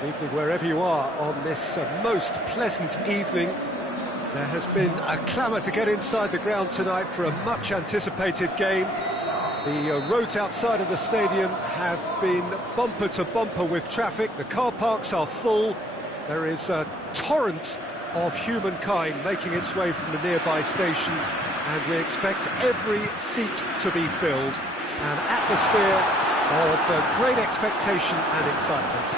Good evening wherever you are on this most pleasant evening. There has been a clamour to get inside the ground tonight for a much-anticipated game. The roads outside of the stadium have been bumper to bumper with traffic. The car parks are full. There is a torrent of humankind making its way from the nearby station, and we expect every seat to be filled. An atmosphere of great expectation and excitement.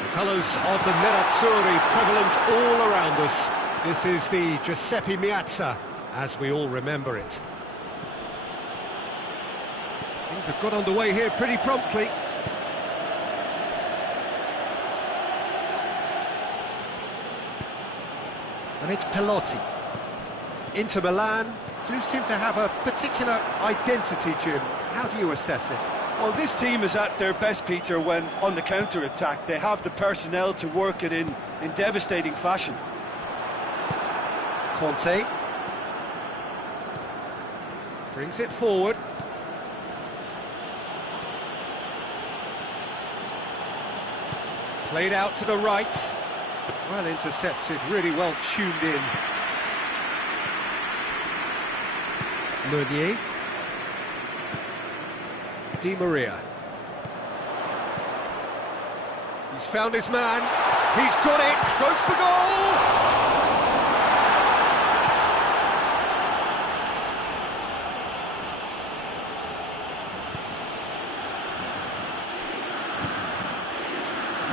The colours of the Nerazzurri prevalent all around us. This is the Giuseppe Meazza, as we all remember it. Things have got underway here pretty promptly. And it's Pelotti. Inter Milan do seem to have a particular identity, Jim. How do you assess it? Well, this team is at their best, Peter, when on the counter-attack. They have the personnel to work it in devastating fashion. Conte brings it forward. Played out to the right. Well intercepted, really well tuned in. Meunier. Di Maria. He's found his man. He's got it. Goes for goal.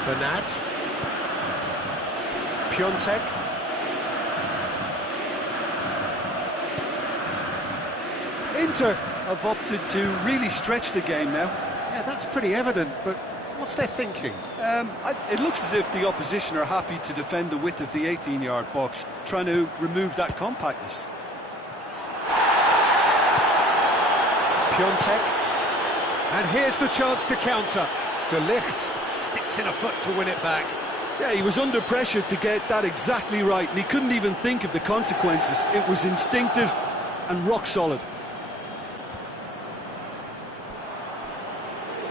Bernat. Piontek. Inter have opted to really stretch the game now. Yeah, that's pretty evident, but what's their thinking? It looks as if the opposition are happy to defend the width of the 18-yard box, trying to remove that compactness. Piontek. And here's the chance to counter. De Ligt sticks in a foot to win it back. Yeah, he was under pressure to get that exactly right, and he couldn't even think of the consequences. It was instinctive and rock solid.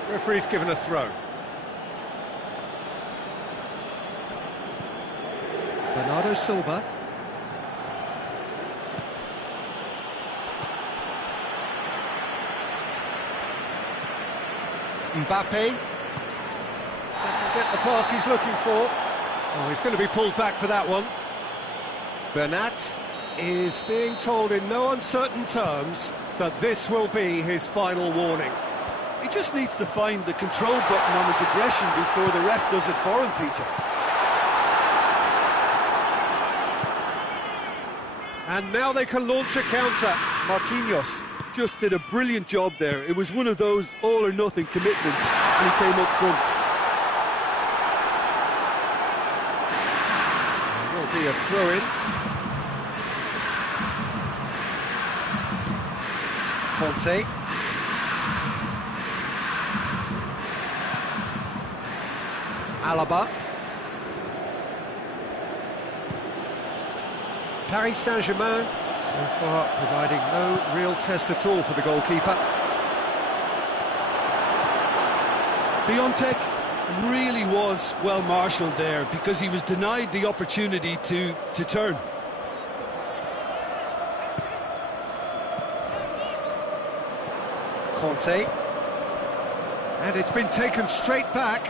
Referee's given a throw. Bernardo Silva. Mbappe. Doesn't get the pass he's looking for. Oh, he's going to be pulled back for that one. Bernat is being told in no uncertain terms that this will be his final warning. He just needs to find the control button on his aggression before the ref does it for him, Peter. And now they can launch a counter. Marquinhos just did a brilliant job there. It was one of those all-or-nothing commitments, and he came up front. There will be a throw-in. Conte. Alaba. Paris Saint-Germain, so far providing no real test at all for the goalkeeper. Piontek really was well marshalled there because he was denied the opportunity to turn. Conte. And it's been taken straight back.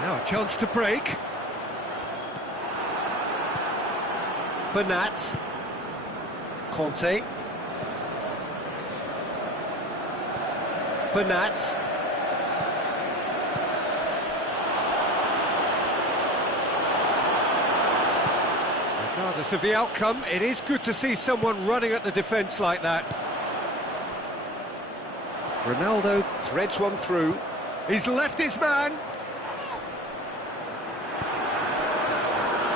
Now a chance to break. Bernat. Conte. Bernat. Regardless of the outcome, it is good to see someone running at the defence like that. Ronaldo threads one through. He's left his man.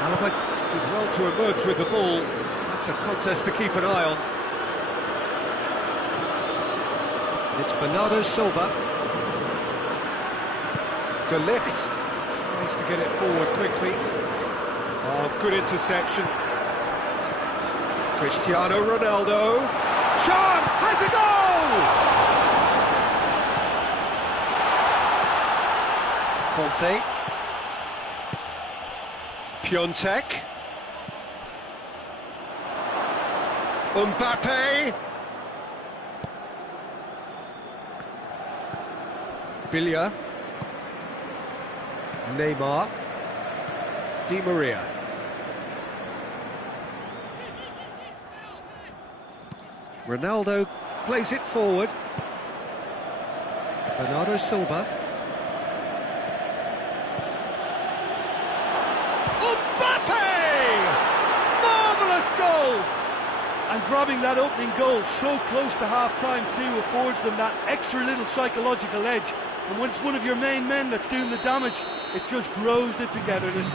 Alaba did well to emerge with the ball. That's a contest to keep an eye on. It's Bernardo Silva. De Ligt tries to get it forward quickly. Oh, good interception. Cristiano Ronaldo. chance! Has a goal! Conte. Piontek. Mbappe. Bilia. Neymar. Di Maria. Ronaldo plays it forward. Bernardo Silva. Mbappe! Marvellous goal! And grabbing that opening goal so close to half-time too affords them that extra little psychological edge. And when it's one of your main men that's doing the damage, it just grows the togetherness.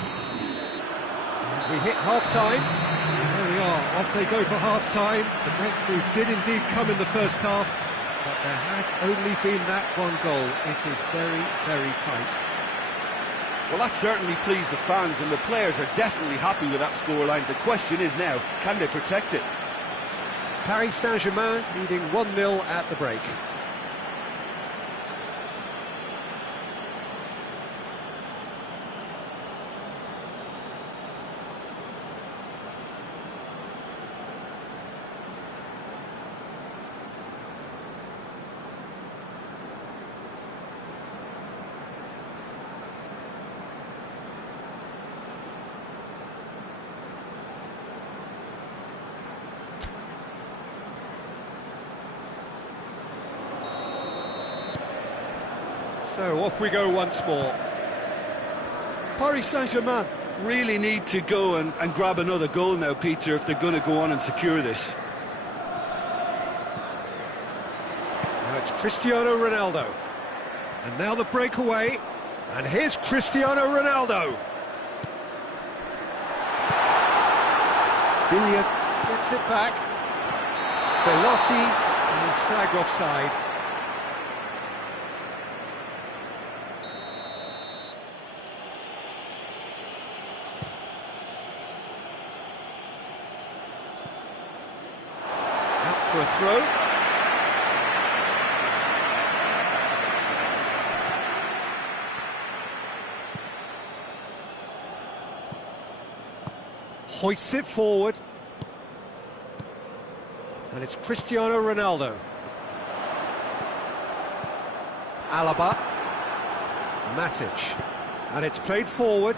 We hit half-time. There we are, off they go for half-time. The breakthrough did indeed come in the first half, but there has only been that one goal. It is very, very tight. Well, that certainly pleased the fans, and the players are definitely happy with that scoreline. The question is now, can they protect it? Paris Saint-Germain leading 1-0 at the break. So off we go once more. Paris Saint-Germain Really need to go and grab another goal now, Peter, if they're going to go on and secure this. Now it's Cristiano Ronaldo. And now the breakaway. And here's Cristiano Ronaldo. Bilia gets it back. Belotti is flagged offside. Out for a throw. Hoists it forward. And it's Cristiano Ronaldo. Alaba. Matic. And it's played forward.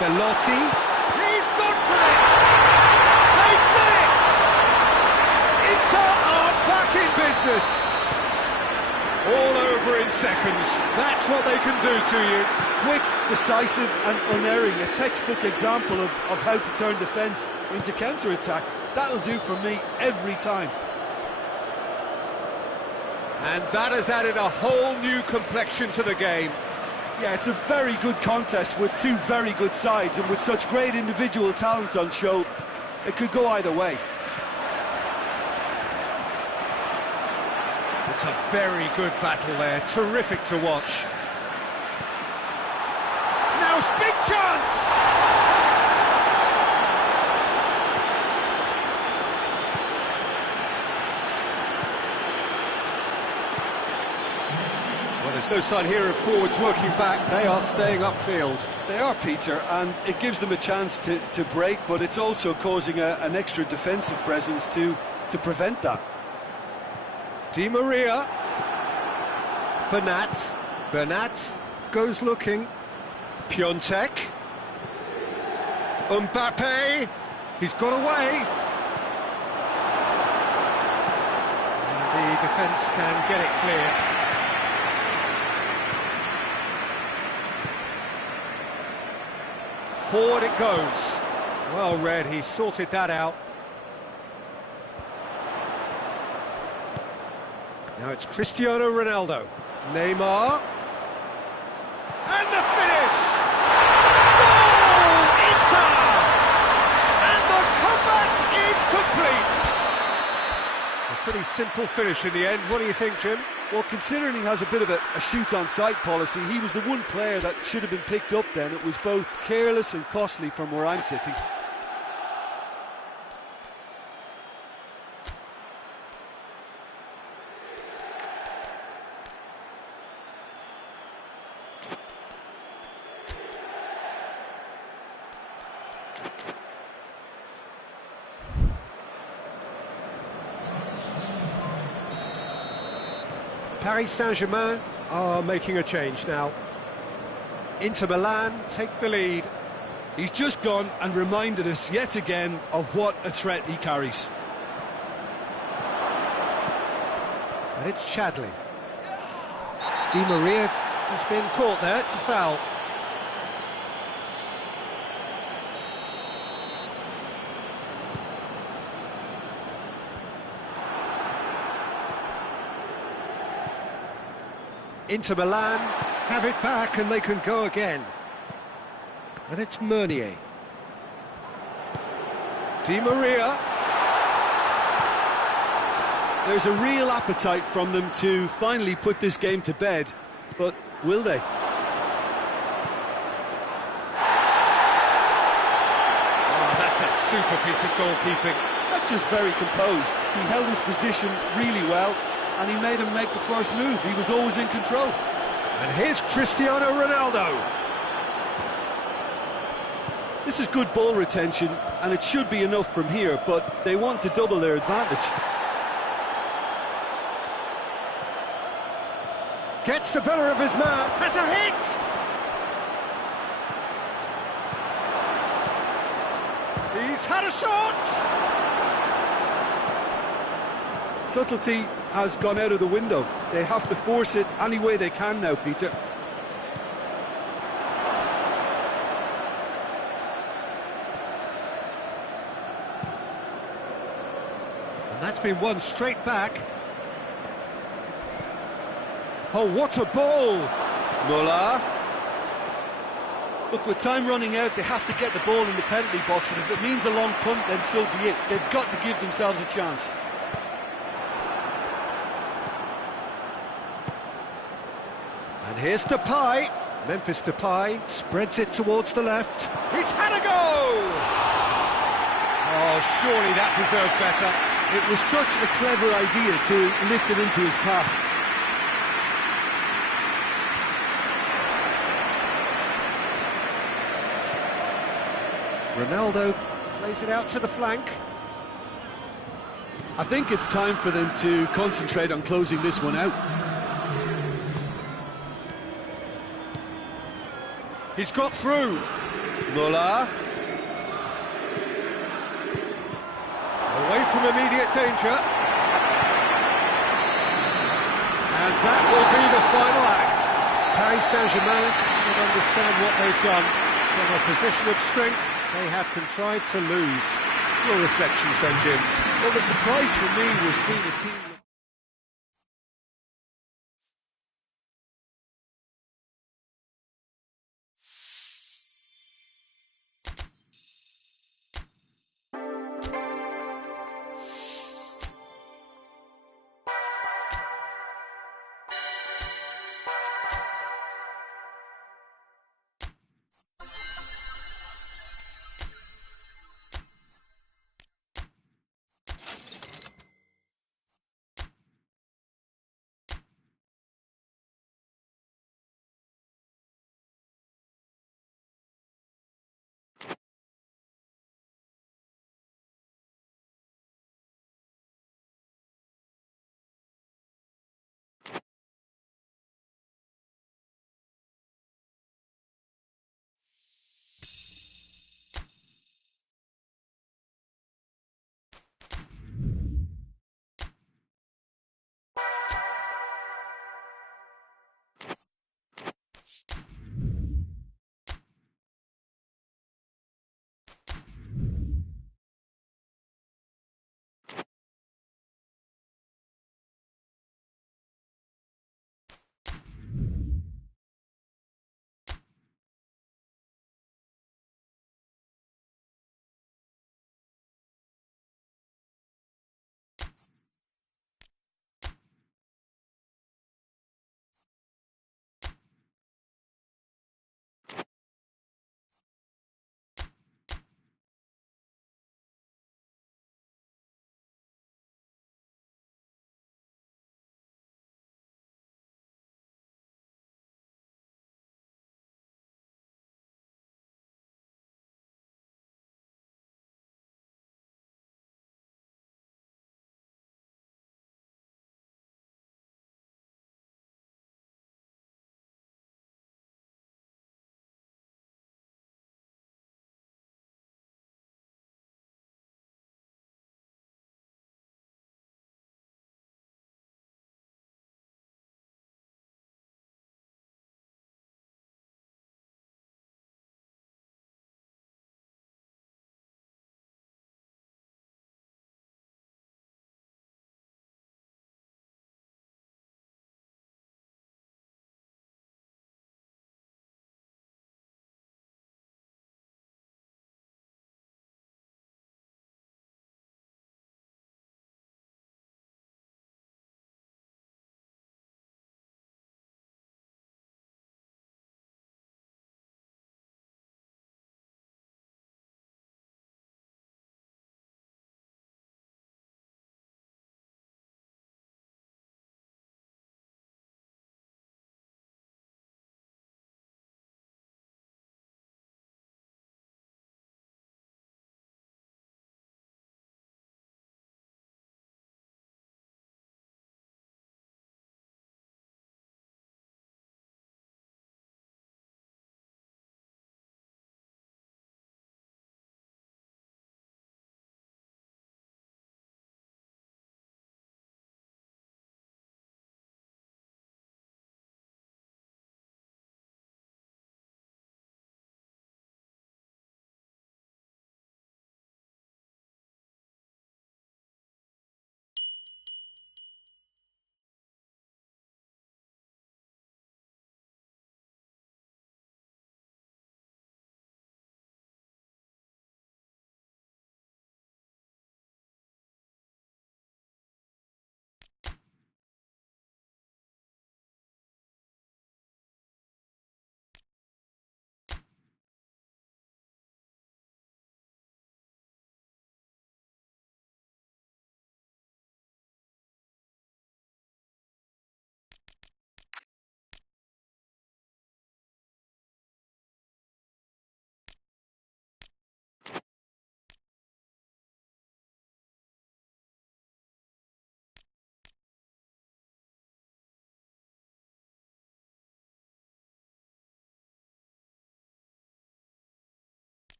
Belotti, he's gone for it! They've done it! Inter are back in business! All over in seconds, that's what they can do to you. Quick, decisive and unerring, a textbook example of how to turn defence into counter-attack. That'll do for me every time. And that has added a whole new complexion to the game. Yeah, it's a very good contest with two very good sides, and with such great individual talent on show, it could go either way. It's a very good battle there, terrific to watch. Now, big chance! Well, there's no sign here of forwards working back. They are staying upfield. They are, Peter, and it gives them a chance to break, but it's also causing an extra defensive presence to prevent that. Di Maria. Bernat. Bernat goes looking. Piontek. Mbappe. He's got away. And the defence can get it clear. Forward it goes. Well read, he sorted that out. Now it's Cristiano Ronaldo. Neymar. And the finish! Goal! Inter! And the comeback pretty simple finish in the end. What do you think, Jim? Well, considering he has a bit of a shoot-on-sight policy, he was the one player that should have been picked up then. It was both careless and costly from where I'm sitting. Paris Saint-Germain are making a change now. Inter Milan take the lead. He's just gone and reminded us yet again of what a threat he carries. And it's Chadley. Di Maria has been caught there, it's a foul. Inter Milan have it back and they can go again. And it's Meunier. Di Maria. There's a real appetite from them to finally put this game to bed, but will they? Oh, that's a super piece of goalkeeping. That's just very composed. He held his position really well, and he made him make the first move. He was always in control. And here's Cristiano Ronaldo. This is good ball retention, and it should be enough from here, but they want to double their advantage. Gets the better of his man, has a hit! He's had a shot! Subtlety has gone out of the window. They have to force it any way they can now, Peter. And that's been won straight back. Oh, what a ball! Muller. Look, with time running out, they have to get the ball in the penalty box, and if it means a long punt, then so be it. They've got to give themselves a chance. And here's Depay. Memphis Depay spreads it towards the left. He's had a go! Oh, surely that deserved better. It was such a clever idea to lift it into his path. Ronaldo plays it out to the flank. I think it's time for them to concentrate on closing this one out. He's got through. Muller. Away from immediate danger. And that will be the final act. Paris Saint-Germain don't understand what they've done. From a position of strength, they have contrived to lose. Your reflections then, Jim? Well, the surprise for me was seeing a team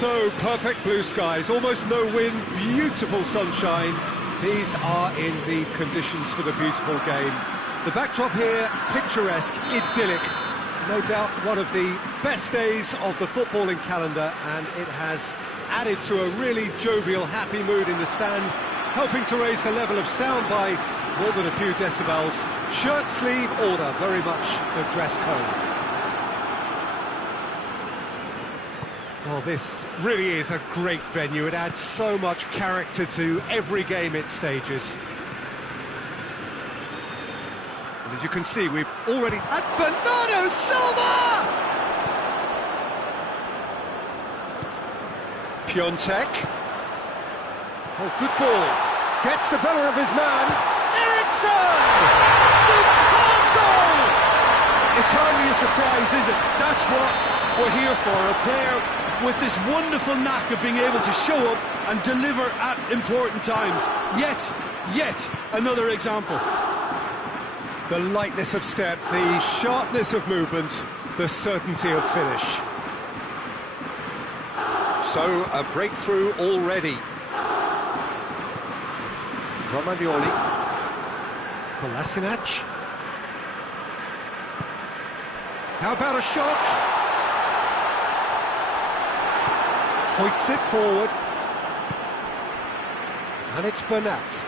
So perfect blue skies, almost no wind, beautiful sunshine. These are indeed conditions for the beautiful game. The backdrop here, picturesque, idyllic. No doubt one of the best days of the footballing calendar, and it has added to a really jovial, happy mood in the stands, helping to raise the level of sound by more than a few decibels. Shirt sleeve order, very much the dress code. Well, this really is a great venue. It adds so much character to every game it stages. And as you can see, we've already... And Bernardo Silva! Piontek. Oh, good ball. Gets the better of his man. Eriksson! Superb goal! It's hardly a surprise, is it? That's what we're here for, a player with this wonderful knack of being able to show up and deliver at important times. Yet another example. The lightness of step, the sharpness of movement, the certainty of finish. So, a breakthrough already. Romagnoli. Kolasinac. How about a shot? Hoists it forward. And it's Bernat.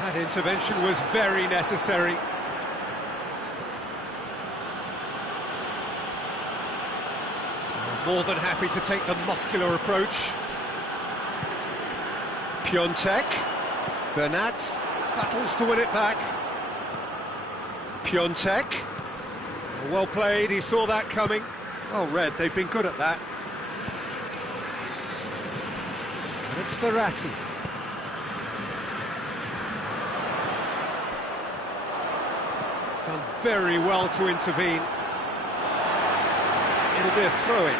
That intervention was very necessary. More than happy to take the muscular approach. Piontek. Bernat battles to win it back. Piontek. Well played, he saw that coming. Well read, they've been good at that. And it's Verratti. Done very well to intervene. It'll be a throw-in.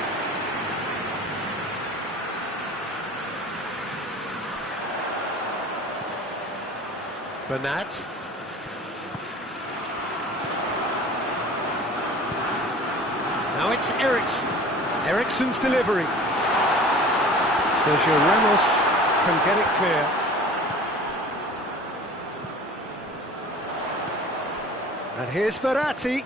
Bernat. Now it's Eriksson. Eriksson's delivery. Sergio Ramos can get it clear. And here's Verratti.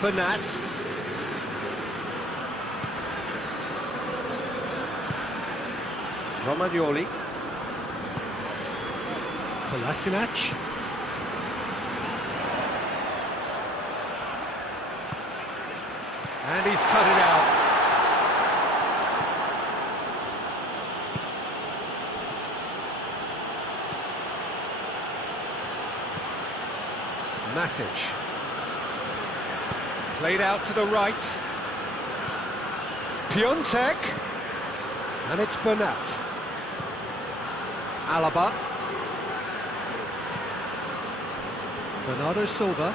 Bernat. Romagnoli. Kolasinac. And he's cut it out. Matic. Played out to the right. Piontek. And it's Bernat. Alaba. Bernardo Silva.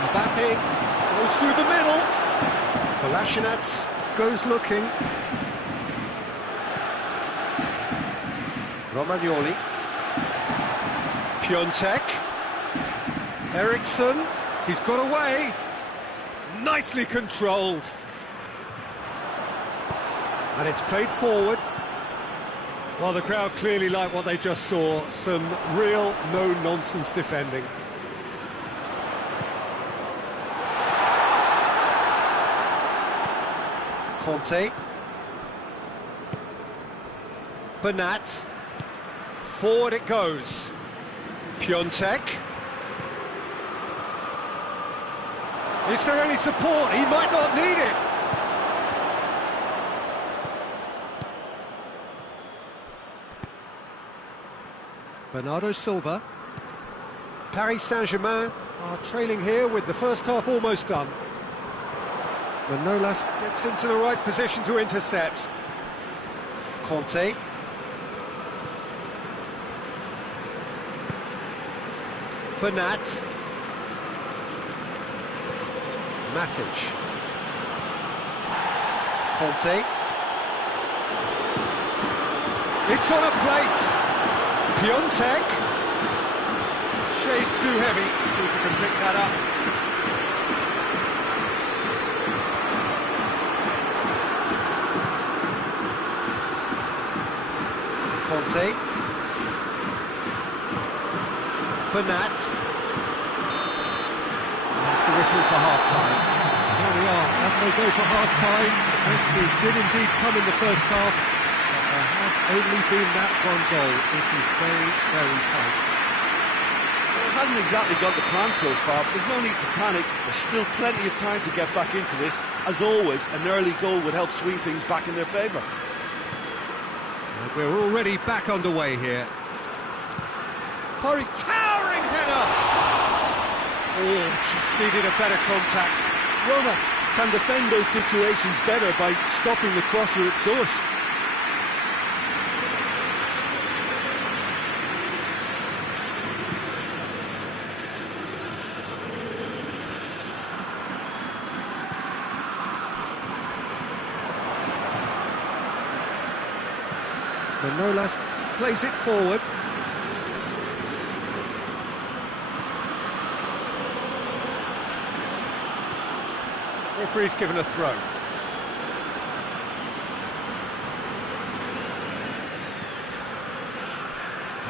Mbappe goes through the middle. Kolasinac goes looking. Romagnoli. Piontek. Eriksson. He's got away. Nicely controlled. And it's played forward. Well, the crowd clearly like what they just saw. Some real no-nonsense defending. Conte. Bernat. Forward it goes. Piontek. Is there any support? He might not need it. Bernardo Silva. Paris Saint-Germain are trailing here with the first half almost done. Manolas gets into the right position to intercept. Conte. Bernat. Matic. Conte. It's on a plate. Piontek. Shade too heavy. Keeper can pick that up. Conte. Bernat. That's the whistle for half-time. There we are, as they go for half-time. It did indeed come in the first half, but there has only been that one goal. It is very, very tight. Well, it hasn't exactly got the plan so far, but there's no need to panic. There's still plenty of time to get back into this. As always, an early goal would help swing things back in their favour. We're already back underway here. Towering header! Oh, just needed a better contact. Roma can defend those situations better by stopping the crosser at source. Manolas plays it forward. Referee's given a throw.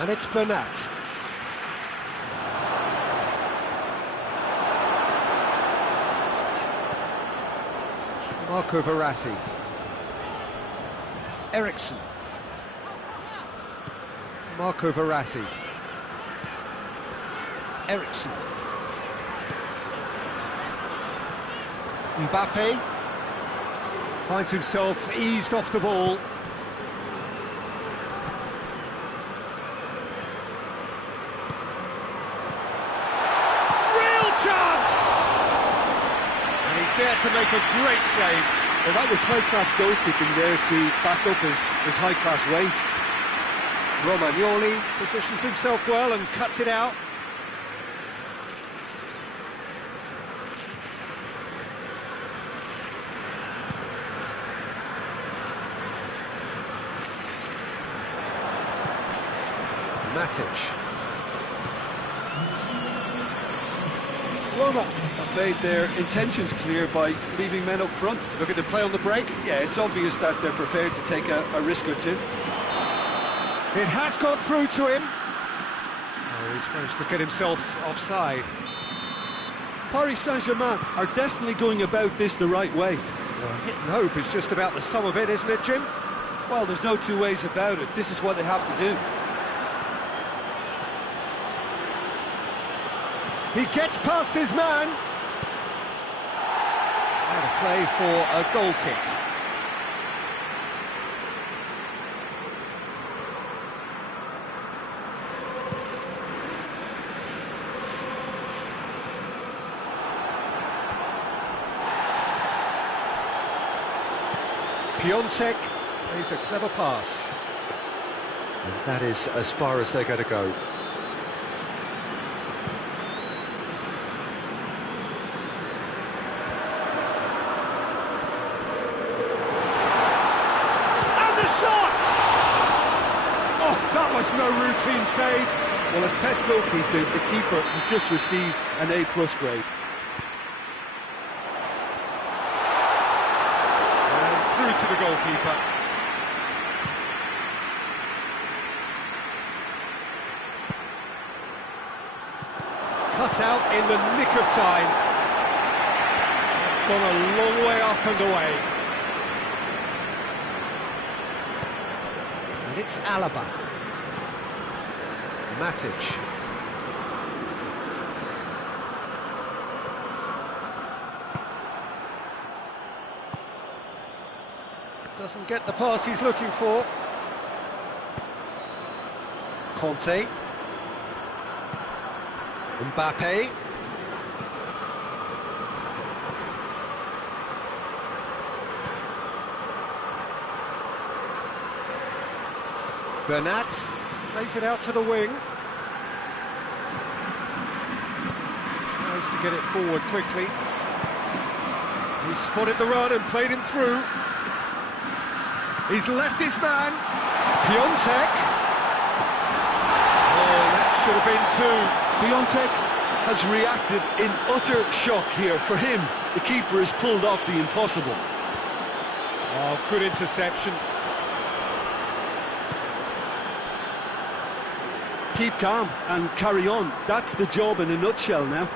And it's Bernat. Marco Verratti. Eriksson. Marco Verratti. Eriksson. Mbappe finds himself eased off the ball. Real chance! And he's there to make a great save. Well, that was high-class goalkeeping there to back up his high-class wage. Romagnoli positions himself well and cuts it out. Matic. Roma have made their intentions clear by leaving men up front. Looking to play on the break. Yeah, it's obvious that they're prepared to take a risk or two. It has got through to him. Oh, he's managed to get himself offside. Paris Saint-Germain are definitely going about this the right way. Well, hit and hope is just about the sum of it, isn't it, Jim? Well, there's no two ways about it. This is what they have to do. He gets past his man. Out of play for a goal kick. Piontek plays a clever pass. And that is as far as they're going to go. That was no routine save. Well, as test goalkeeper, the keeper has just received an A+ grade. And through to the goalkeeper. Cut out in the nick of time. It's gone a long way up and away. And it's Alaba. Matic. Doesn't get the pass he's looking for. Conte. Mbappe. Bernat plays it out to the wing. Needs to get it forward quickly. He's spotted the run and played him through. He's left his man. Piontek. Oh, that should have been two. Piontek has reacted in utter shock here. For him, the keeper has pulled off the impossible. Oh, good interception. Keep calm and carry on. That's the job in a nutshell now.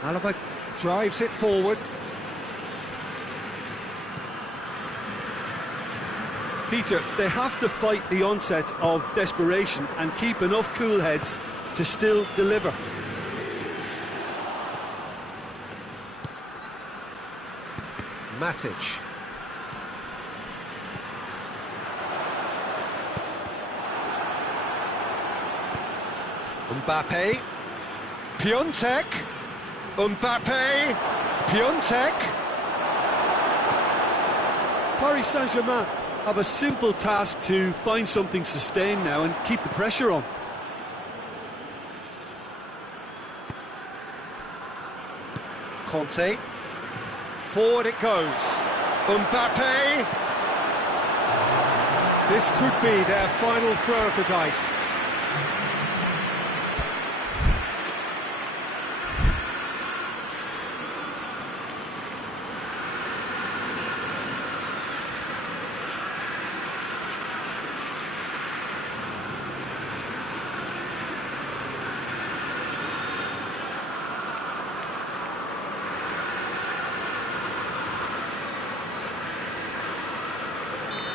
Alaba drives it forward. Peter, they have to fight the onset of desperation and keep enough cool heads to still deliver. Matic. Mbappe. Piontek. Mbappe. Piontek. Paris Saint-Germain have a simple task to find something sustained now and keep the pressure on. Conte. Forward it goes. Mbappe. This could be their final throw of the dice.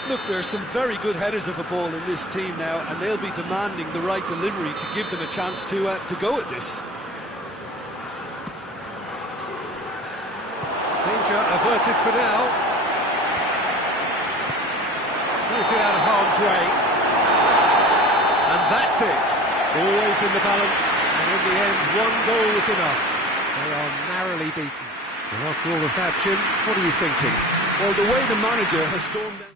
Look, there are some very good headers of the ball in this team now, and they'll be demanding the right delivery to give them a chance to go at this. Danger averted for now. Clears it out of harm's way. And that's it. Always in the balance, and in the end, one goal was enough. They are narrowly beaten. And after all of that, Jim, what are you thinking? Well, the way the manager has stormed down...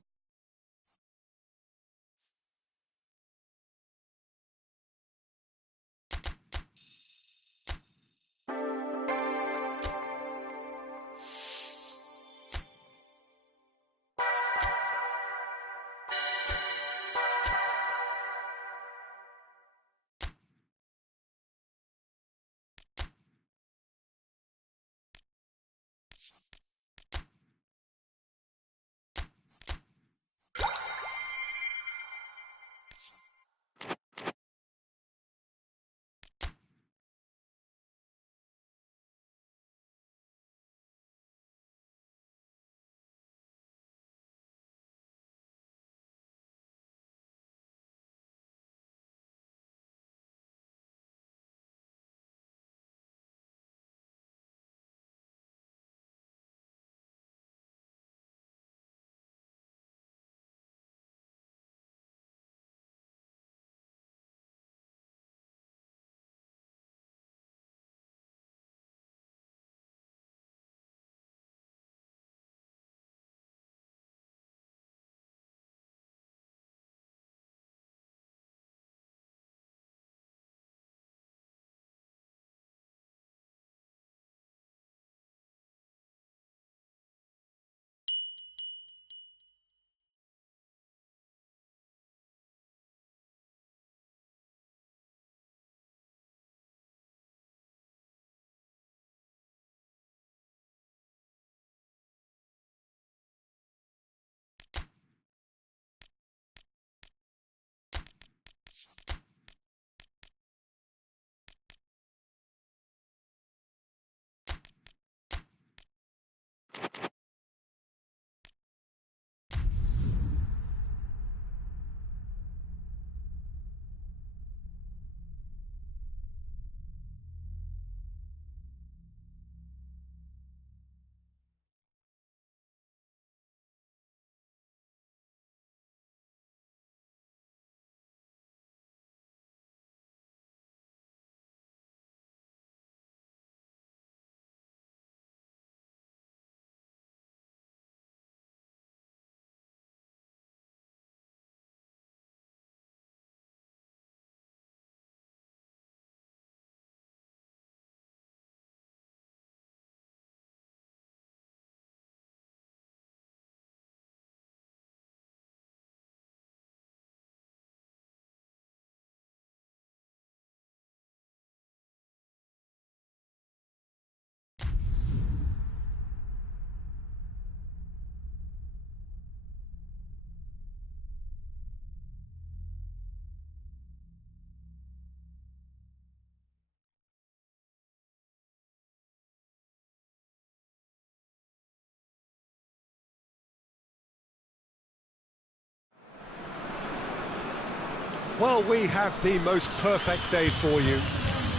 Well, we have the most perfect day for you.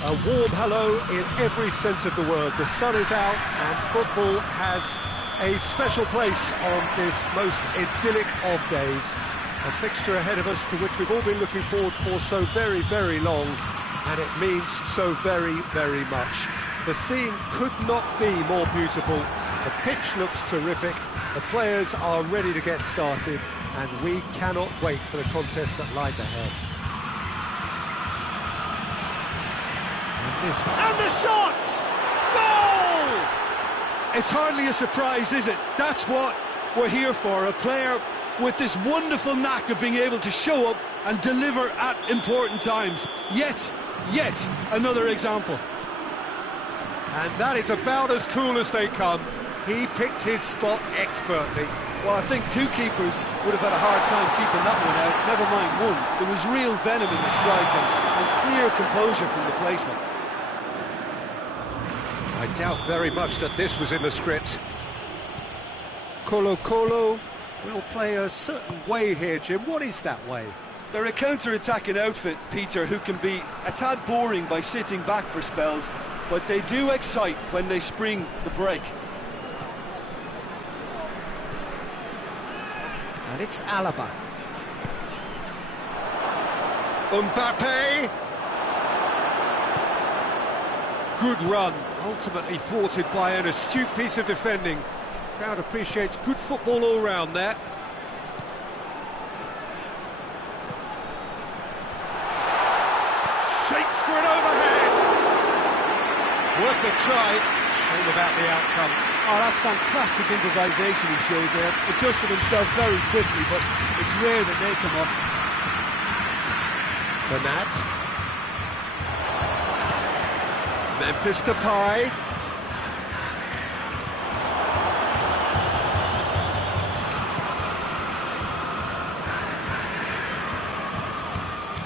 A warm hello in every sense of the word. The sun is out and football has a special place on this most idyllic of days. A fixture ahead of us to which we've all been looking forward for so very, very long, and it means so very, very much. The scene could not be more beautiful. The pitch looks terrific. The players are ready to get started, and we cannot wait for the contest that lies ahead. And the shot! Goal! It's hardly a surprise, is it? That's what we're here for. A player with this wonderful knack of being able to show up and deliver at important times. Yet another example. And that is about as cool as they come. He picked his spot expertly. Well, I think two keepers would have had a hard time keeping that one out, never mind one. There was real venom in the strike and clear composure from the placement. I doubt very much that this was in the script. Colo-Colo will play a certain way here, Jim. What is that way? They're a counter-attacking outfit, Peter, who can be a tad boring by sitting back for spells, but they do excite when they spring the break. And it's Alaba. Mbappe! Good run, ultimately thwarted by an astute piece of defending. Crowd appreciates good football all round there. Shapes for an overhead! Worth a try, shame about the outcome. Oh, that's fantastic improvisation he showed there. Adjusted himself very quickly, but it's rare that they come off. Bernat. Memphis Depay.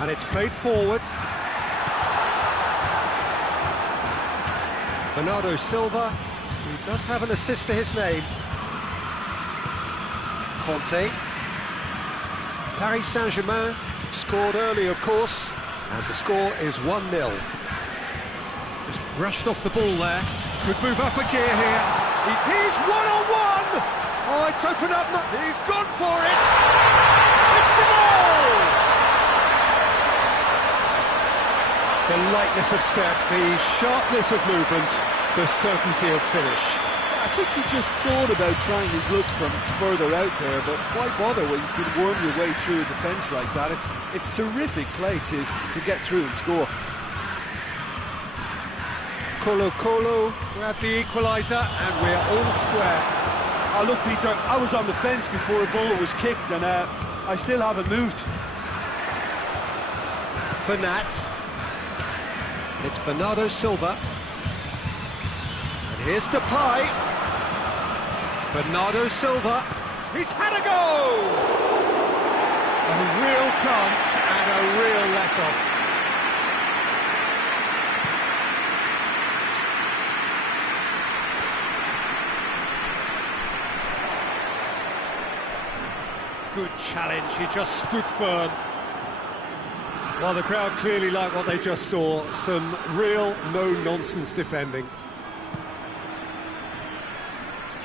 And it's played forward. Bernardo Silva, who does have an assist to his name. Conte. Paris Saint-Germain scored early, of course, and the score is 1-0. Just brushed off the ball there. Could move up a gear here. He's one-on-one! Oh, it's opened up. He's gone for it! It's a goal! The lightness of step, the sharpness of movement, the certainty of finish. I think he just thought about trying his look from further out there, but why bother when you can worm your way through a defence like that? It's terrific play to get through and score. Colo-Colo grabbed the equaliser, and we're all square. Oh, look, Peter, I was on the fence before a ball was kicked, and I still haven't moved. Bernat. It's Bernardo Silva. And here's Depay. Bernardo Silva. He's had a go! A real chance and a real let-off. Good challenge, he just stood firm. Well, the crowd clearly like what they just saw. Some real no-nonsense defending.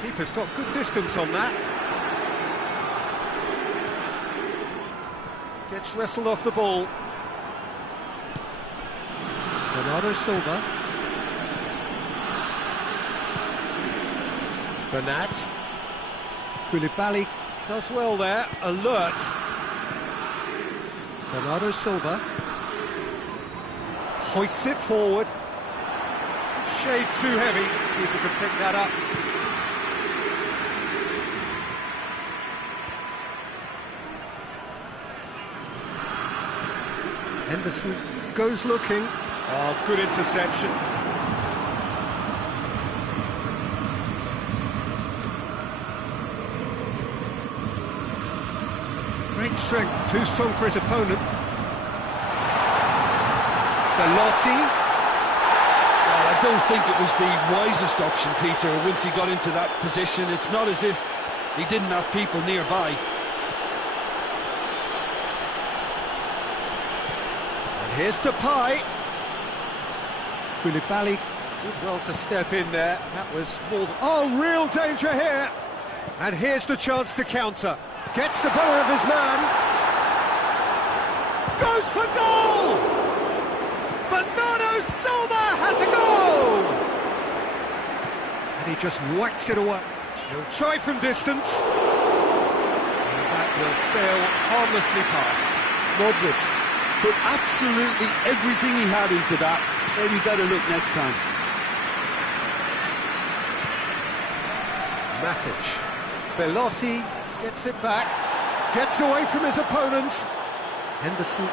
Keeper's got good distance on that. Gets wrestled off the ball. Bernardo Silva. Bernat. Koulibaly does well there, alert. Bernardo Silva hoists it forward. Shade too heavy, keeper can pick that up. Henderson goes looking. Oh, good interception. Great strength, too strong for his opponent. Belotti. Well, I don't think it was the wisest option, Peter, once he got into that position. It's not as if he didn't have people nearby. Here's Depay. Koulibaly did well to step in there. That was more than... Oh, real danger here! And here's the chance to counter. Gets the better of his man. Goes for goal! Bernardo Silva has a goal! And he just whacks it away. He'll try from distance. And that will sail harmlessly past. Modric put absolutely everything he had into that. Maybe better look next time. Matic. Belotti gets it back. Gets away from his opponents. Henderson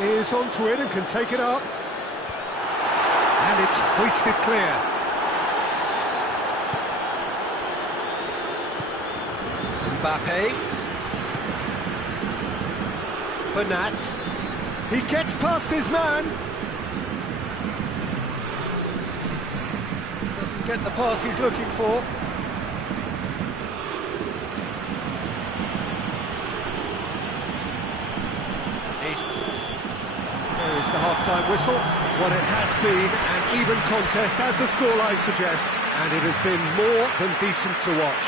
is onto it and can take it up. And it's hoisted clear. Mbappe. Bernat. He gets past his man. Doesn't get the pass he's looking for. There is the half-time whistle. What it has been an even contest, as the scoreline suggests, and it has been more than decent to watch.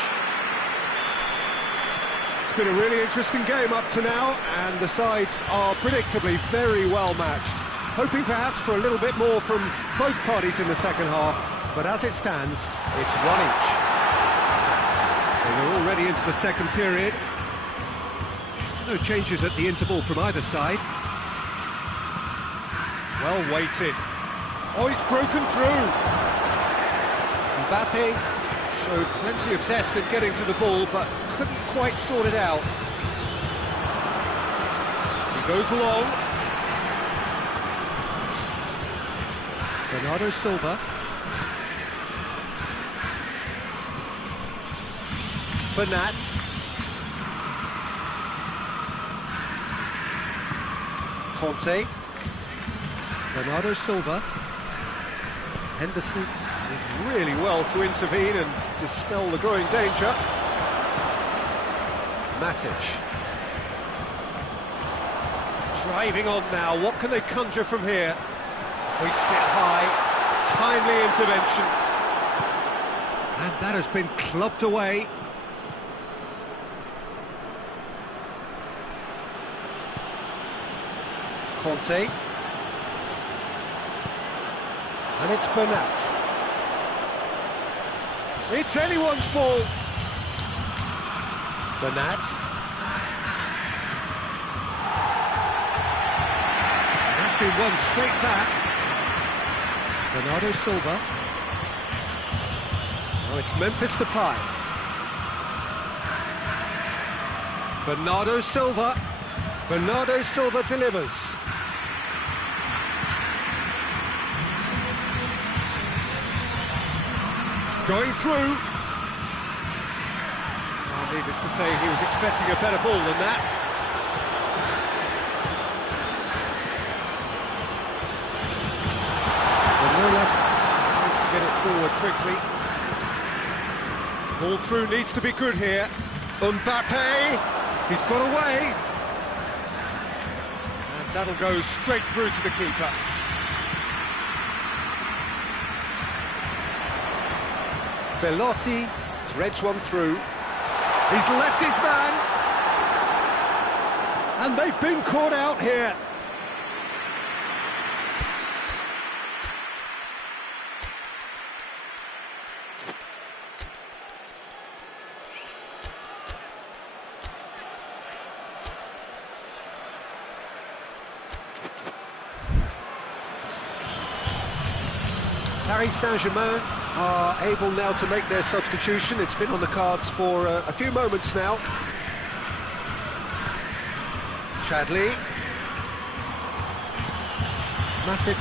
It's been a really interesting game up to now, and the sides are predictably very well matched. Hoping perhaps for a little bit more from both parties in the second half, but as it stands, it's one each. And we're already into the second period. No changes at the interval from either side. Well weighted. Oh, he's broken through. Mbappe showed plenty of zest in getting to the ball, but couldn't quite sort it out. He goes long. Bernardo Silva. Bernat. Conte. Bernardo Silva. Henderson did really well to intervene and dispel the growing danger. Matic. Driving on now, what can they conjure from here? Hoists it high, timely intervention. And that has been clubbed away. Conte. And it's Bernat. It's anyone's ball. Bernat. That's been won straight back. Bernardo Silva. Oh, it's Memphis Depay. Bernardo Silva. Bernardo Silva delivers. Going through. Oh, needless to say, he was expecting a better ball than that. But no less tries to get it forward quickly. Ball through needs to be good here. Mbappe, he's got away. And that'll go straight through to the keeper. Belotti threads one through. He's left his man. And they've been caught out here. Paris Saint-Germain are able now to make their substitution. It's been on the cards for a few moments now. Chadli. Matic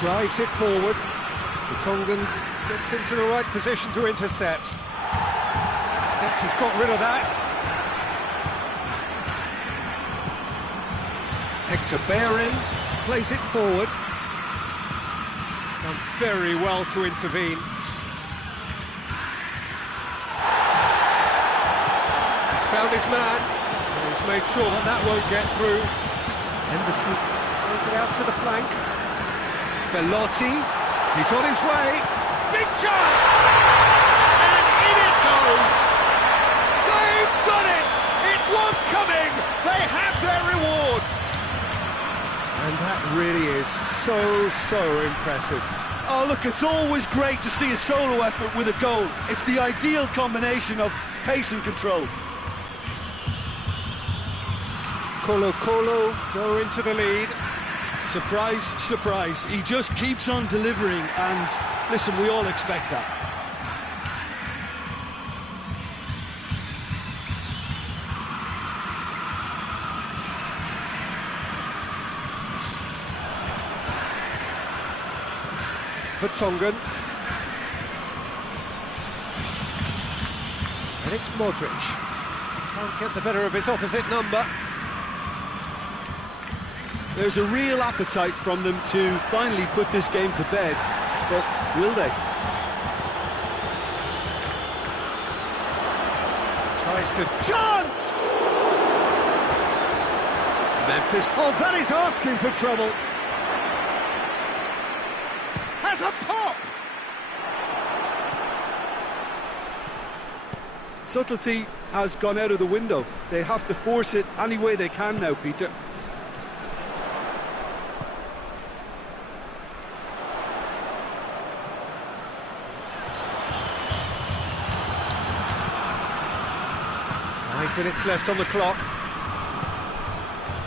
drives it forward. The Tongan gets into the right position to intercept. Thinks he's got rid of that. Hector Bellerin plays it forward. Done very well to intervene. He's found his man, and he's made sure that that won't get through. Henderson Plays it out to the flank. Bellotti, he's on his way. Big chance! And in it goes! They've done it! It was coming! They have their reward! And that really is so impressive. Oh, look, it's always great to see a solo effort with a goal. It's the ideal combination of pace and control. Colo go into the lead. Surprise, surprise. He just keeps on delivering, and listen, we all expect that. Vertonghen. And it's Modric. Can't get the better of his opposite number. There's a real appetite from them to finally put this game to bed, but will they? Tries to chance! Memphis, oh, that is asking for trouble. Has a pop! Subtlety has gone out of the window. They have to force it any way they can now, Peter. Minutes left on the clock.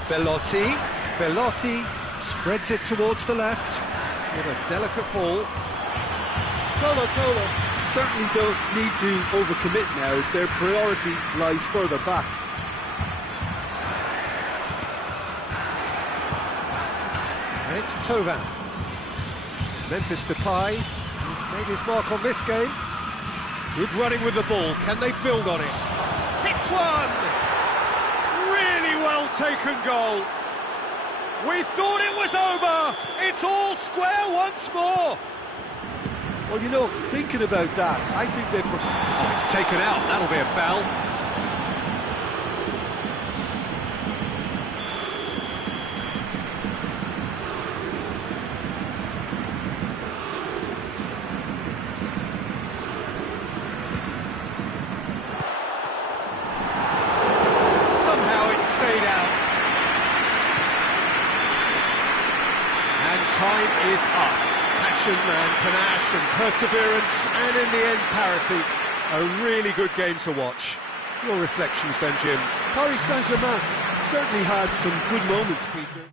Bellotti spreads it towards the left with a delicate ball. Colo certainly don't need to overcommit now. Their priority lies further back. And it's Tovan. Memphis Depay, who's made his mark on this game. Good running with the ball. Can they build on it? Hits one! Really well taken goal. We thought it was over. It's all square once more. Well, you know, thinking about that, I think they... Oh, it's taken out. That'll be a foul. Time is up. Passion and panache and perseverance, and in the end, parity. A really good game to watch. Your reflections then, Jim? Paris Saint-Germain certainly had some good moments, Peter.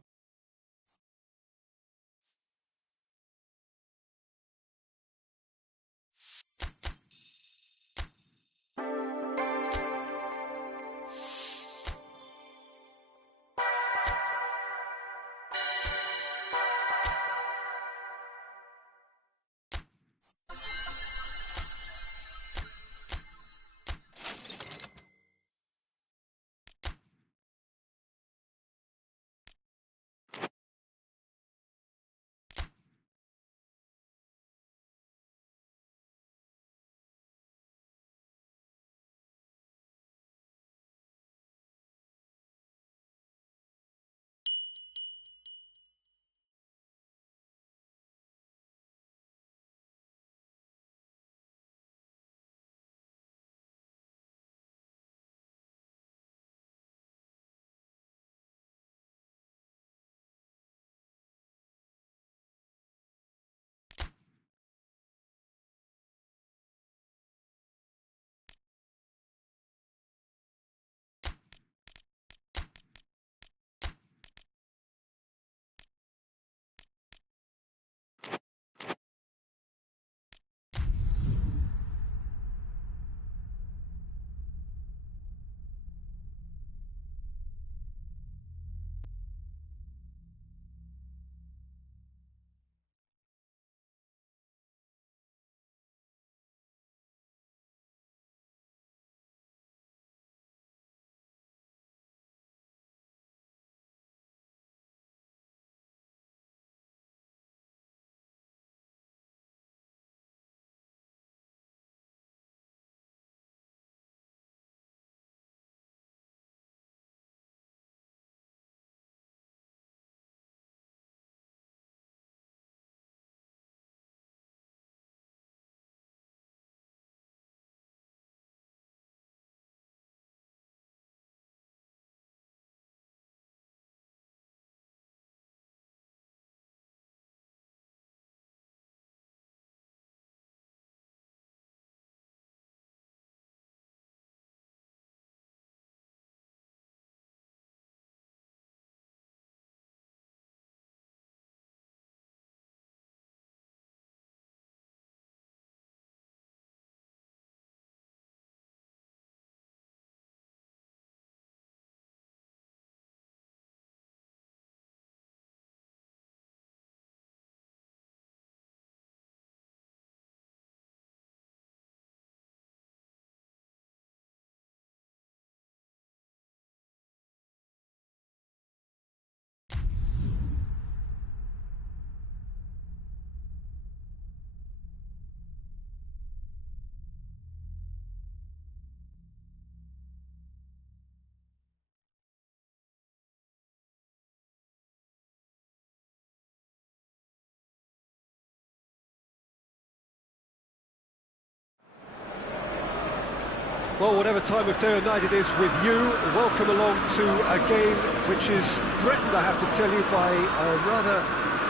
Well, whatever time of day or night it is with you, welcome along to a game which is threatened, I have to tell you, by a rather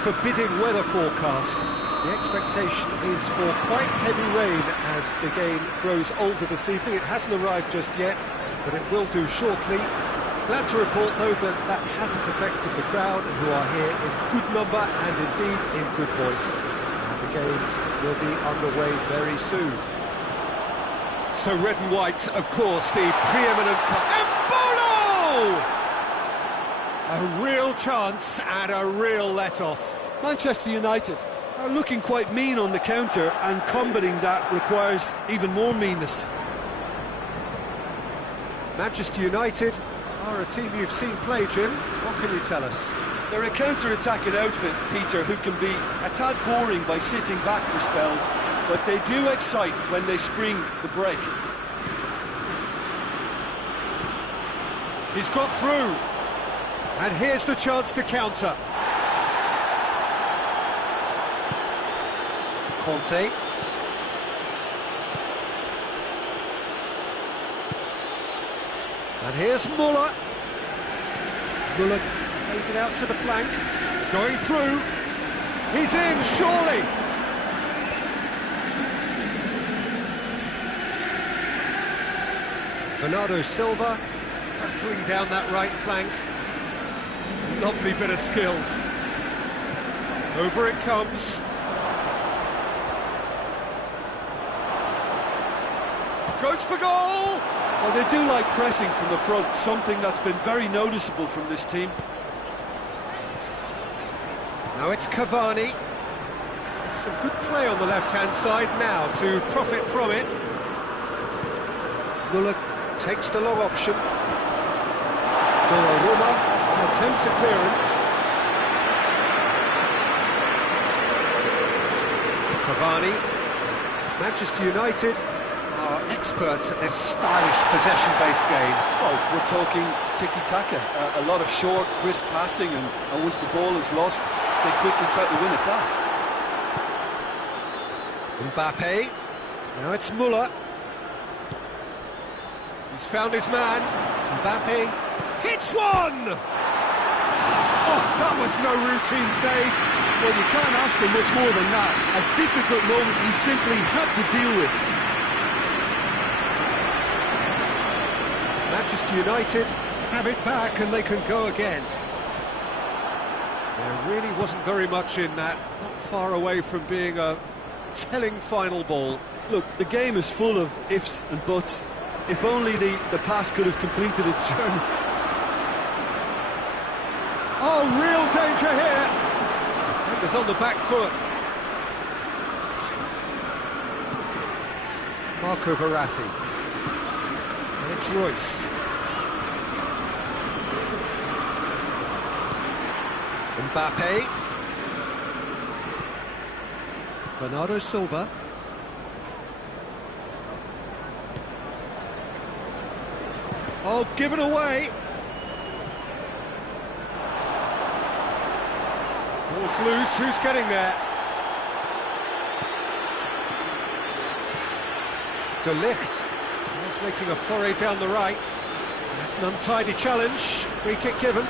forbidding weather forecast. The expectation is for quite heavy rain as the game grows older this evening. It hasn't arrived just yet, but it will do shortly. Glad to report, though, that hasn't affected the crowd, who are here in good number and indeed in good voice. And the game will be underway very soon. So red and white, of course, the preeminent Embolo! A real chance and a real let-off. Manchester United are looking quite mean on the counter, and combating that requires even more meanness. Manchester United are a team you've seen play, Jim. What can you tell us? They're a counter-attacking outfit, Peter, who can be a tad boring by sitting back for spells, but they do excite when they spring the break. He's got through, and here's the chance to counter. Conte. And here's Muller. Muller plays it out to the flank. Going through. He's in, surely. Bernardo Silva battling down that right flank. Lovely bit of skill. Over it comes. Goes for goal! Well, they do like pressing from the front, something that's been very noticeable from this team. Now it's Cavani. Some good play on the left-hand side now to profit from it. Muller takes the long option. Donnarumma attempts a clearance. Cavani. Manchester United are experts at this stylish possession-based game. Well, we're talking tiki-taka, a lot of short, crisp passing, and once the ball is lost, they quickly try to win it back. Mbappe, now it's Muller. He's found his man. Mbappe hits one! Oh, that was no routine save. Well, you can't ask for much more than that. A difficult moment he simply had to deal with. Manchester United have it back and they can go again. There really wasn't very much in that, not far away from being a telling final ball. Look, the game is full of ifs and buts. If only the pass could have completed its journey. Oh, real danger here. Defender's on the back foot. Marco Verratti. And it's Royce. Mbappe. Bernardo Silva. Oh, given away. Ball's loose, who's getting there? De Ligt. He's making a foray down the right. That's an untidy challenge. Free kick given.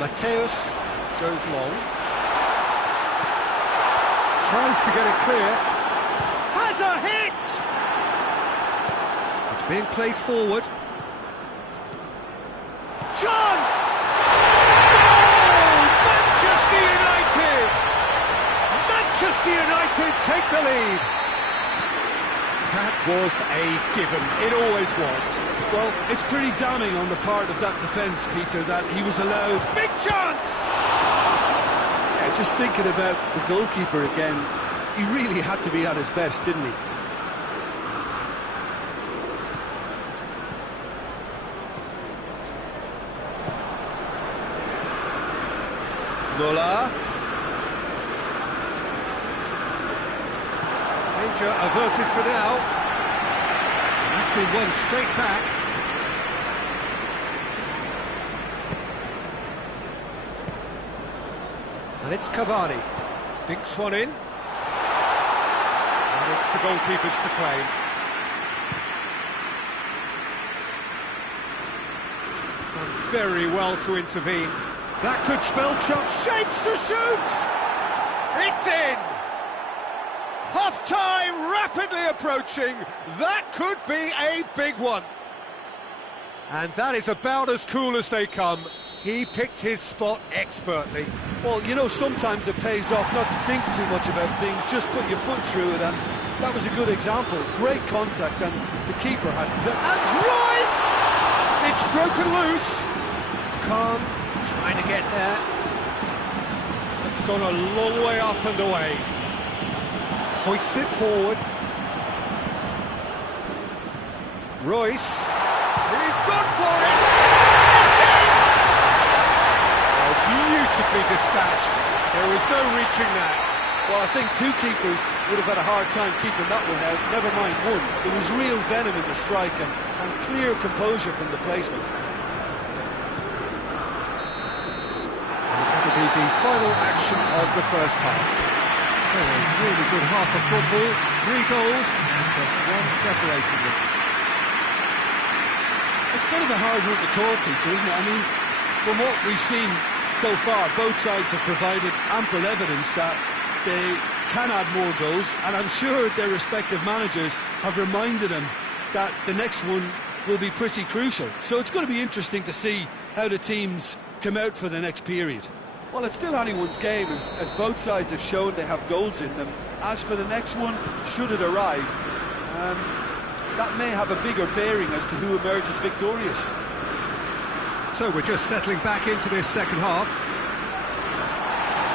Mateus goes long. Tries to get it clear. Has a hit! It's being played forward. Chance! Goal! Manchester United! Manchester United take the lead. That was a given. It always was. Well, it's pretty damning on the part of that defence, Peter, that he was allowed... Big chance! Yeah, just thinking about the goalkeeper again, he really had to be at his best, didn't he? Muller. Danger averted for now. That's been won straight back. And it's Cavani. Dinks one in. And it's the goalkeepers to claim. Done very well to intervene. That could spell trouble. Shapes to shoot! It's in! Half-time rapidly approaching. That could be a big one. And that is about as cool as they come. He picked his spot expertly. Well, you know, sometimes it pays off not to think too much about things, just put your foot through it, and that was a good example. Great contact, and the keeper had... And Royce! It's broken loose. Khan trying to get there. It's gone a long way up and away. Hoists it forward. Royce. He's gone for it! It's in! Oh, beautifully dispatched. There was no reaching that. Well, I think two keepers would have had a hard time keeping that one out, never mind one. There was real venom in the strike and clear composure from the placement. That'll be the final action of the first half. So a really good half of football, 3 goals and just one separating them. It's kind of a hard one to call, Peter, isn't it? I mean, from what we've seen so far, both sides have provided ample evidence that they can add more goals, and I'm sure their respective managers have reminded them that the next one will be pretty crucial. So it's going to be interesting to see how the teams come out for the next period. Well, it's still anyone's game, as both sides have shown they have goals in them. As for the next one, should it arrive, that may have a bigger bearing as to who emerges victorious. So we're just settling back into this second half.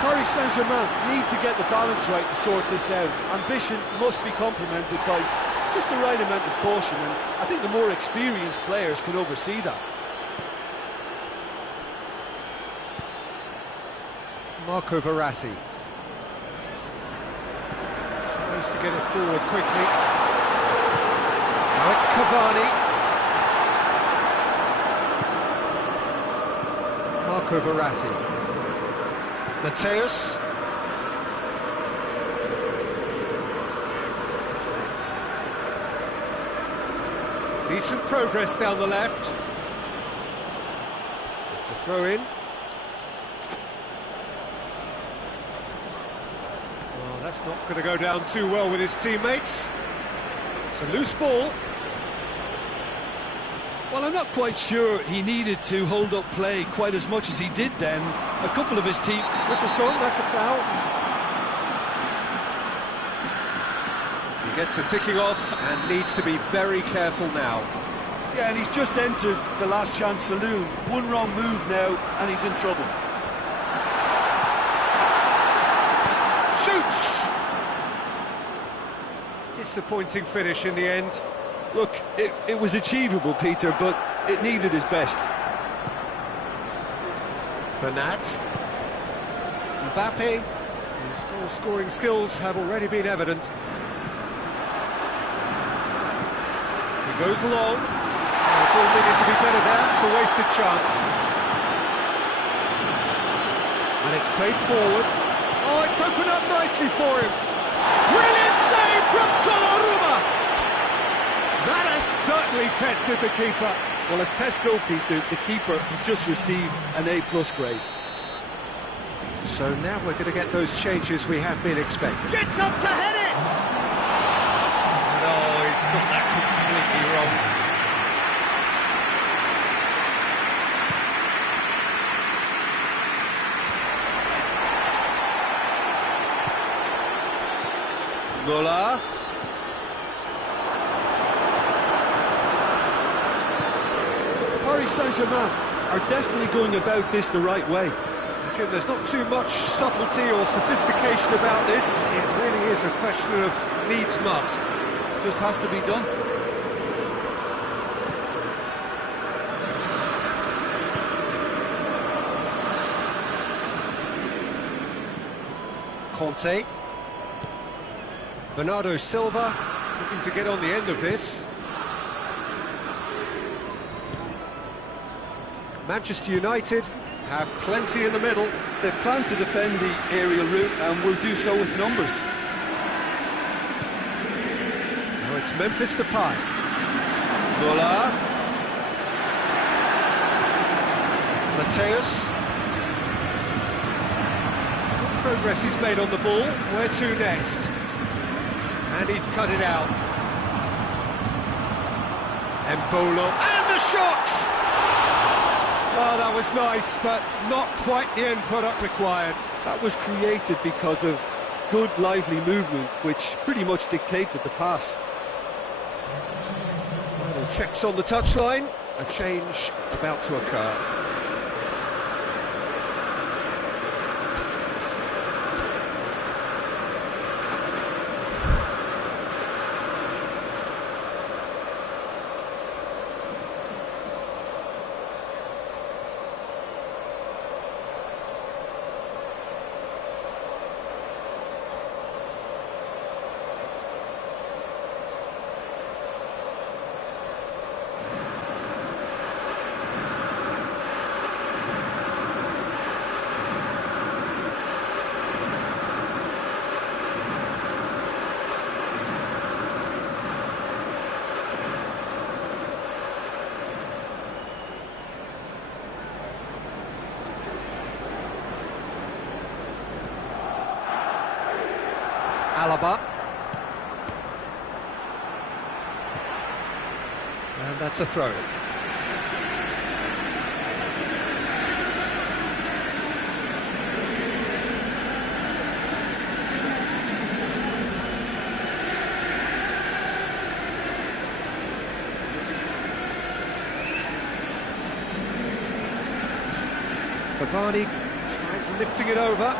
Paris Saint-Germain need to get the balance right to sort this out. Ambition must be complemented by just the right amount of caution, and I think the more experienced players can oversee that. Marco Verratti tries to get it forward quickly. Now it's Cavani. Marco Verratti. Mateus. Decent progress down the left. It's a throw-in. Well, that's not going to go down too well with his teammates. It's a loose ball. Well, I'm not quite sure he needed to hold up play quite as much as he did then. A couple of his team... Whistle's gone, that's a foul. He gets a ticking off and needs to be very careful now. Yeah, and he's just entered the last chance saloon. One wrong move now, and he's in trouble. Shoots! Disappointing finish in the end. Look, it was achievable, Peter, but it needed his best. Bernat. Mbappe. His goal-scoring skills have already been evident. He goes long. The ball needed to be better there. It's a wasted chance. And it's played forward. Oh, it's opened up nicely for him. Brilliant save from Donnarumma! That has certainly tested the keeper. Well, as tests go, Peter, the keeper has just received an A+ grade. So now we're going to get those changes we have been expecting. Gets up to head it! No, he's got that completely wrong. Muller. Paris Saint-Germain are definitely going about this the right way. Jim, there's not too much subtlety or sophistication about this. It really is a question of needs must. Just has to be done. Conte. Bernardo Silva looking to get on the end of this. Manchester United have plenty in the middle. They've planned to defend the aerial route and will do so with numbers. Now it's Memphis Depay. Muller. Mateus. It's good progress he's made on the ball. Where to next? And he's cut it out. Embolo. And the shot! Oh, that was nice, but not quite the end product required. That was created because of good, lively movement, which pretty much dictated the pass. Final checks on the touchline. A change about to occur. Alaba. And that's a throw. Cavani tries lifting it over.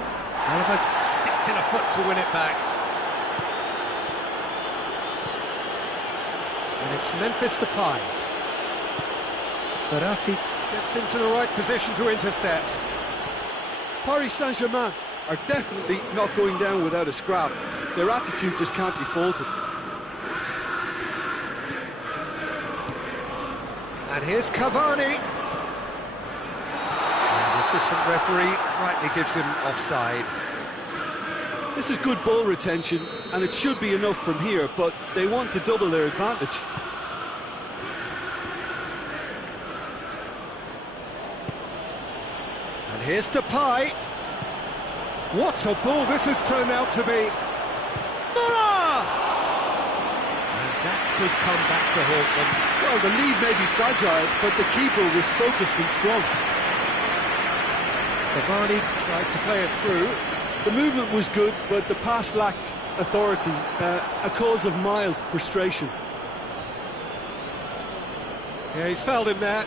Alaba sticks in a foot to win it back. And it's Memphis Depay. Verratti gets into the right position to intercept. Paris Saint-Germain are definitely not going down without a scrap. Their attitude just can't be faulted. And here's Cavani. And the assistant referee rightly gives him offside. This is good ball retention, and it should be enough from here, but they want to double their advantage. And here's Depay. What a ball this has turned out to be. Muller! And that could come back to haunt them. Well, the lead may be fragile, but the keeper was focused and strong. Cavani tried to play it through. The movement was good, but the pass lacked authority, a cause of mild frustration. Yeah, he's fouled him there.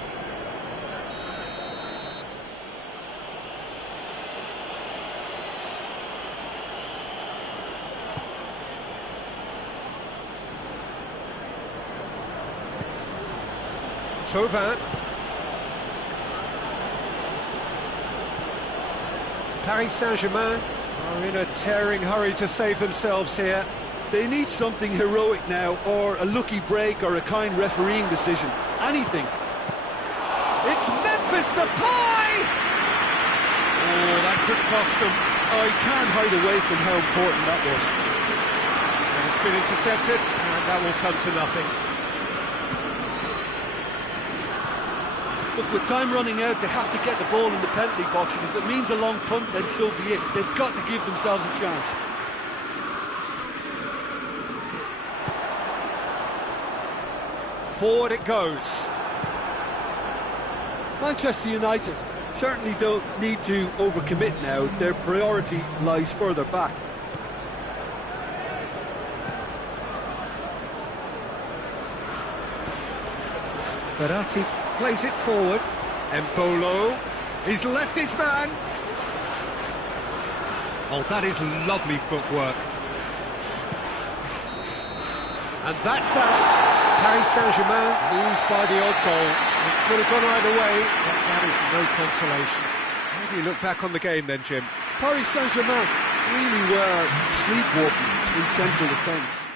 Tauvin. Paris Saint-Germain are in a tearing hurry to save themselves here. They need something heroic now, or a lucky break, or a kind refereeing decision. Anything. It's Memphis Depay! Oh, that could cost them. I can't hide away from how important that was. And it's been intercepted, and that will come to nothing. Look, with time running out, they have to get the ball in the penalty box, and if it means a long punt, then so be it. They've got to give themselves a chance. Forward it goes. Manchester United certainly don't need to overcommit now. Their priority lies further back. Verratti plays it forward. Embolo. He's left his man. Oh, that is lovely footwork. And that's that. Paris Saint-Germain lose by the odd goal. It could have gone either way, but that is no consolation. How do you look back on the game then, Jim? Paris Saint-Germain really were sleepwalking in central defence.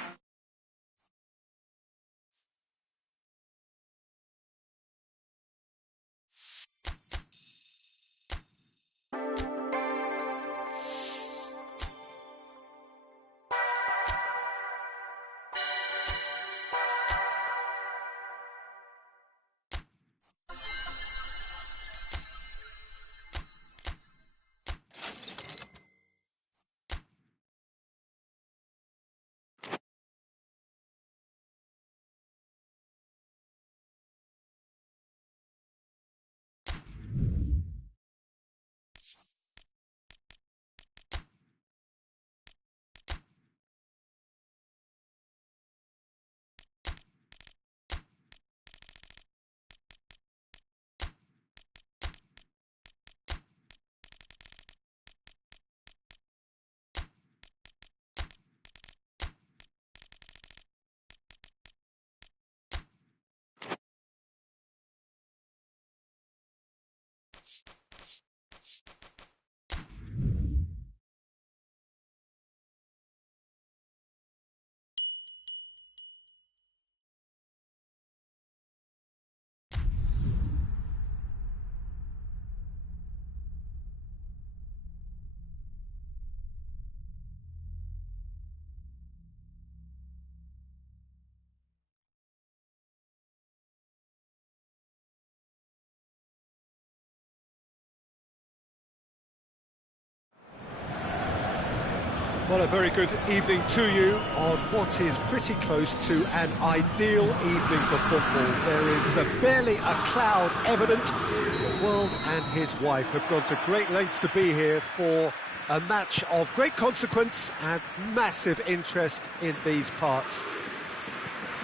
Well, a very good evening to you on what is pretty close to an ideal evening for football. There is barely a cloud evident. The world and his wife have gone to great lengths to be here for a match of great consequence and massive interest in these parts.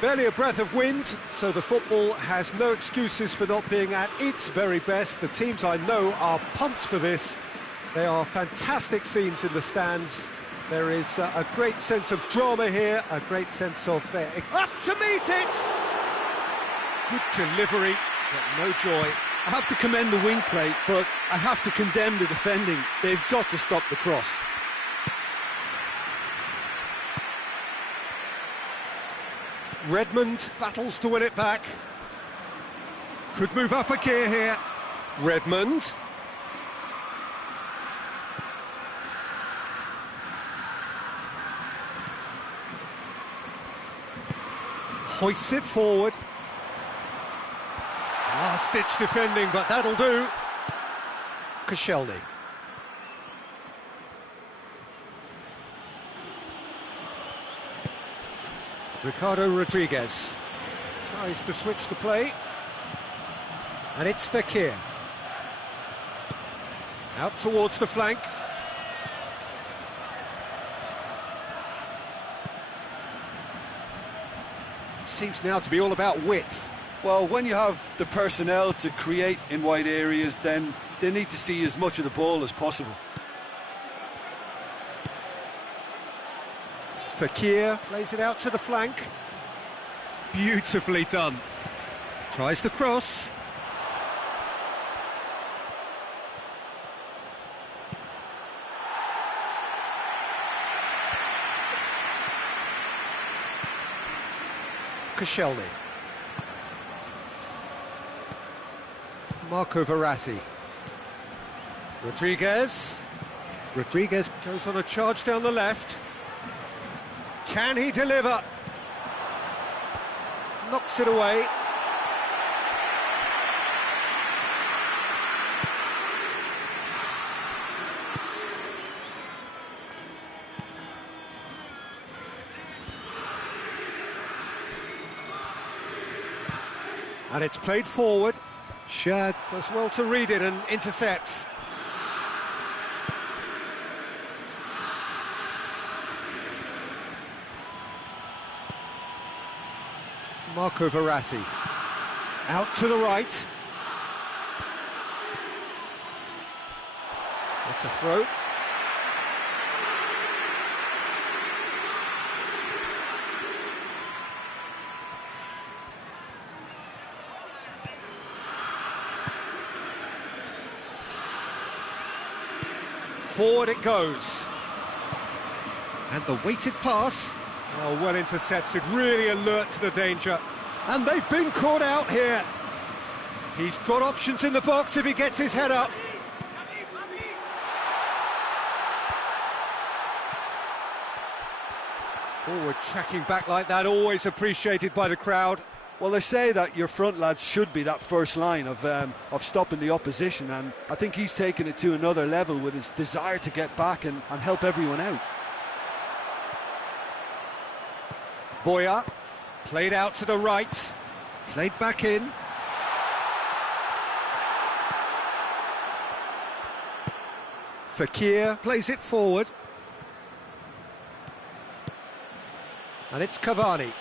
Barely a breath of wind, so the football has no excuses for not being at its very best. The teams I know are pumped for this. They are fantastic scenes in the stands. There is a great sense of drama here, a great sense of... up to meet it! Good delivery, but no joy. I have to commend the wing play, but I have to condemn the defending. They've got to stop the cross. Redmond battles to win it back. Could move up a gear here. Redmond. Hoists it forward. Last-ditch defending, but that'll do. Koscielny. Ricardo Rodriguez tries to switch the play. And it's Fekir. Out towards the flank. Seems now to be all about width. Well, when you have the personnel to create in wide areas, then they need to see as much of the ball as possible. Fekir plays it out to the flank. Beautifully done. Tries the cross. Koscielny. Marco Verratti. Rodriguez. Rodriguez goes on a charge down the left. Can he deliver? Knocks it away. And it's played forward. Shad does well to read it and intercepts. Marco Verratti. Out to the right. That's a throw. Forward it goes. And the weighted pass. Oh, well intercepted, really alert to the danger. And they've been caught out here. He's got options in the box if he gets his head up. Forward tracking back like that, always appreciated by the crowd. Well, they say that your front lads should be that first line of stopping the opposition, and I think he's taken it to another level with his desire to get back and help everyone out. Boya, played out to the right, played back in. Fekir plays it forward. And it's Cavani.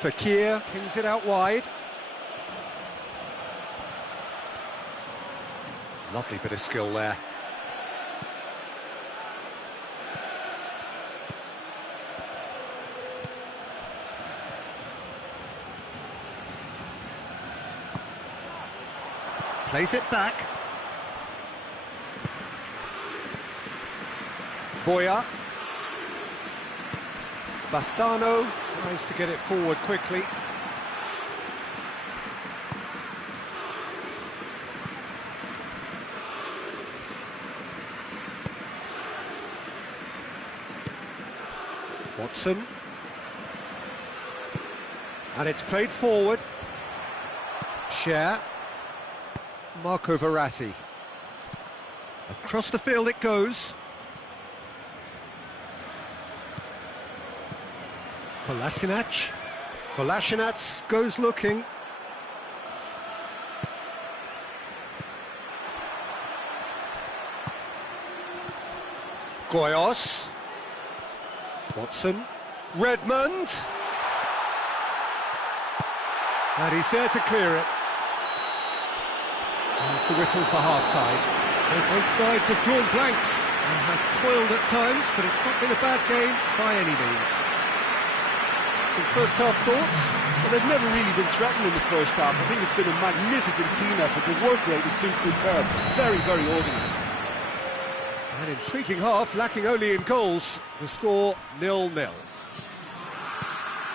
Fekir pings it out wide. Lovely bit of skill there. Plays it back. Boya. Bassano tries to get it forward quickly. Watson. And it's played forward. Cher. Marco Verratti. Across the field it goes. Kolasinac. Kolasinac goes looking. Goyos. Watson. Redmond. And he's there to clear it. There's the whistle for half-time. So both sides have drawn blanks and have toiled at times, but it's not been a bad game by any means. Some first-half thoughts? Well, they've never really been threatened in the first half. I think it's been a magnificent team effort. The work rate has been superb. Very, very organised. An intriguing half, lacking only in goals. The score 0-0.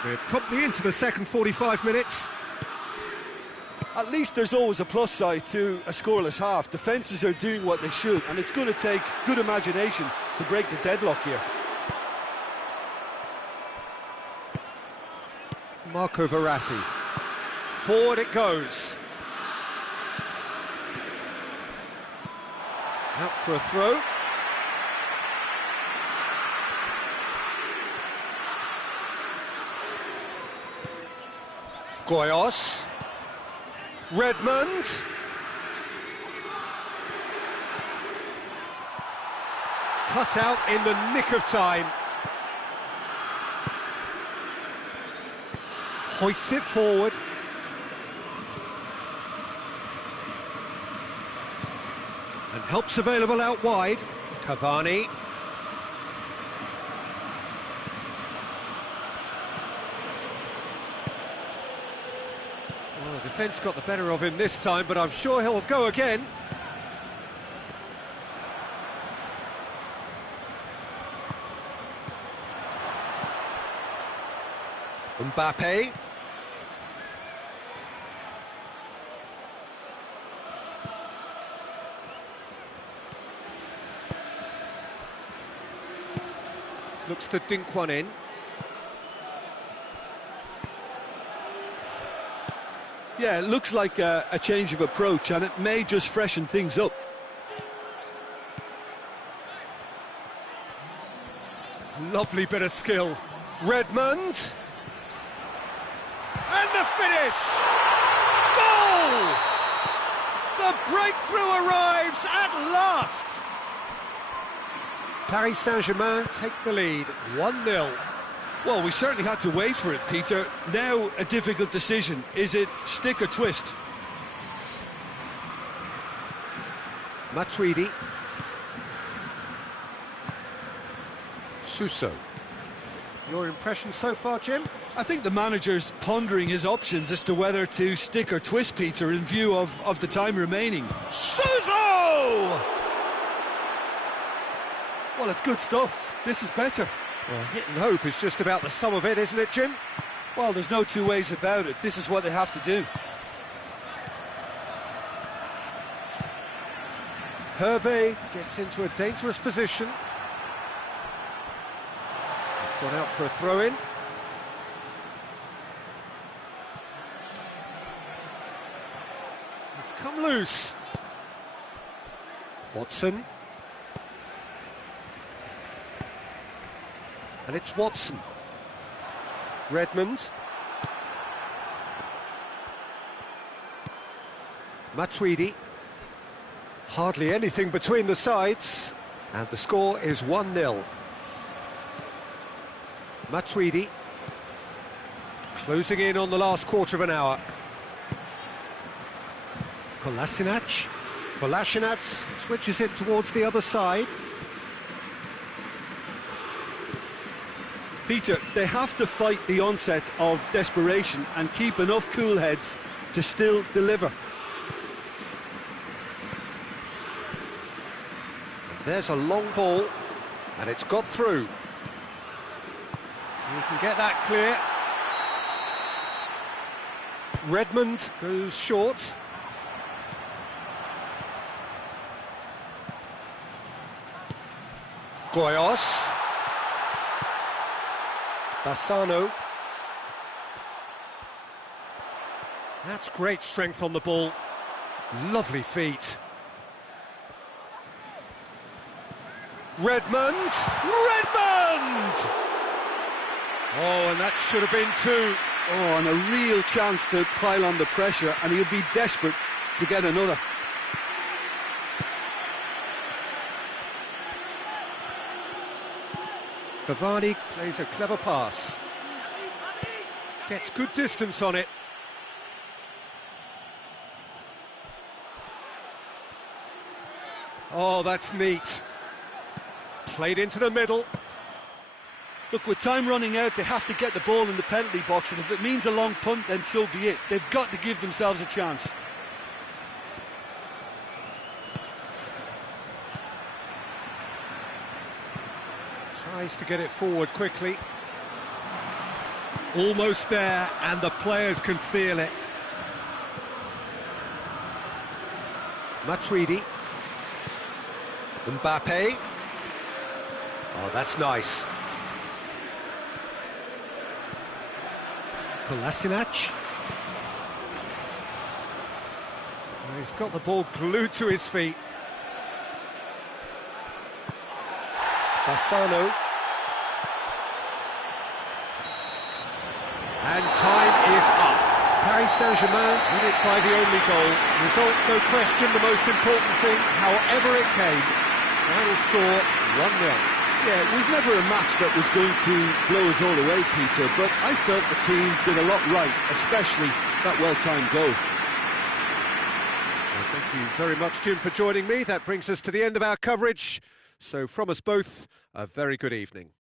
We're promptly into the second 45 minutes. At least there's always a plus side to a scoreless half. Defences are doing what they should, and it's going to take good imagination to break the deadlock here. Marco Verratti. Forward it goes. Out for a throw. Goyos. Redmond. Cut out in the nick of time. Hoists it forward. And help's available out wide. Cavani. Well, the defence got the better of him this time, but I'm sure he'll go again. Mbappe. Looks to dink one in. Yeah, it looks like a change of approach, and it may just freshen things up. Lovely bit of skill. Redmond. And the finish! Goal! The breakthrough arrives at last! Paris Saint-Germain take the lead, 1-0. Well, we certainly had to wait for it, Peter. Now a difficult decision. Is it stick or twist? Matuidi. Suso. Your impression so far, Jim? I think the manager's pondering his options as to whether to stick or twist, Peter, in view of the time remaining. Suso! Well, it's good stuff. This is better. Well, hit and hope is just about the sum of it, isn't it, Jim? Well, there's no two ways about it. This is what they have to do. Hervé gets into a dangerous position. It's gone out for a throw-in. It's come loose. Watson. And it's Watson. Redmond. Matuidi. Hardly anything between the sides. And the score is 1-0. Matuidi. Closing in on the last quarter of an hour. Kolasinac. Kolasinac switches it towards the other side. Peter, they have to fight the onset of desperation and keep enough cool heads to still deliver. There's a long ball, and it's got through. You can get that clear. Redmond goes short. Goyos. Bassano. That's great strength on the ball. Lovely feet. Redmond! Redmond! Oh, and that should have been two. Oh, and a real chance to pile on the pressure, and he'll be desperate to get another. Cavani plays a clever pass. Gets good distance on it. Oh, that's neat. Played into the middle. Look, with time running out, they have to get the ball in the penalty box, and if it means a long punt, then so be it. They've got to give themselves a chance. Tries to get it forward quickly. Almost there, and the players can feel it. Matuidi. Mbappe. Oh, that's nice. Kolasinac. He's got the ball glued to his feet. Bassano. And time is up. Paris Saint-Germain win it by the only goal. Result, no question, the most important thing, however it came. Final score, 1-0. Yeah, it was never a match that was going to blow us all away, Peter, but I felt the team did a lot right, especially that well-timed goal. Well, thank you very much, Jim, for joining me. That brings us to the end of our coverage. So from us both, a very good evening.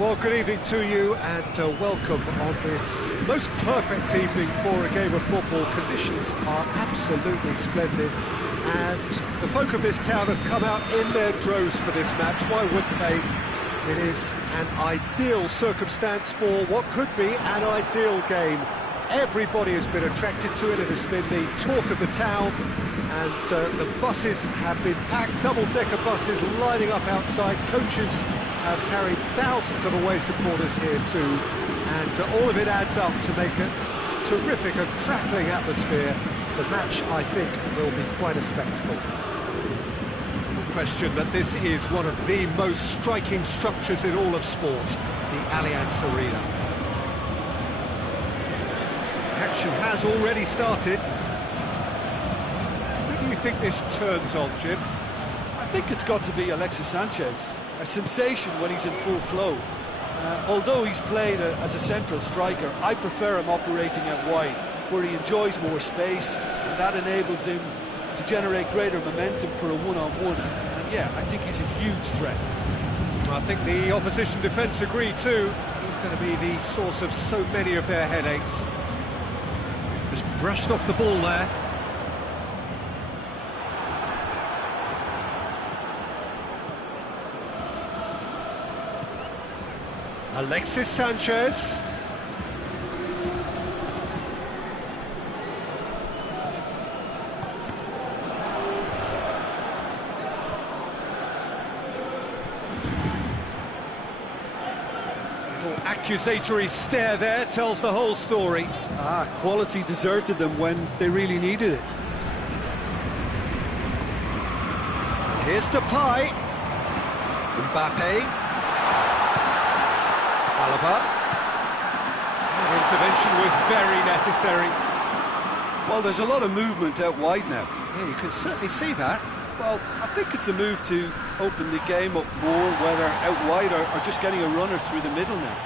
Well, good evening to you and welcome on this most perfect evening for a game of football. Conditions are absolutely splendid and the folk of this town have come out in their droves for this match. Why wouldn't they? It is an ideal circumstance for what could be an ideal game. Everybody has been attracted to it. It has been the talk of the town, and the buses have been packed, double-decker buses lining up outside. Coaches have carried thousands of away supporters here too, and all of it adds up to make a terrific and crackling atmosphere. The match, I think, will be quite a spectacle. No question that this is one of the most striking structures in all of sport, the Allianz Arena. Action has already started. Who do you think this turns on, Jim? I think it's got to be Alexis Sanchez, a sensation when he's in full flow. Although he's played as a central striker, I prefer him operating out wide, where he enjoys more space, and that enables him to generate greater momentum for a one-on-one. And yeah, I think he's a huge threat. I think the opposition defence agree too. He's going to be the source of so many of their headaches. Just brushed off the ball there. Alexis Sanchez. Little accusatory stare there tells the whole story. Quality deserted them when they really needed it. And here's Depay. Mbappe. Alaba. That intervention was very necessary. Well, there's a lot of movement out wide now. Yeah, you can certainly see that. Well, I think it's a move to open the game up more, whether out wide or just getting a runner through the middle now.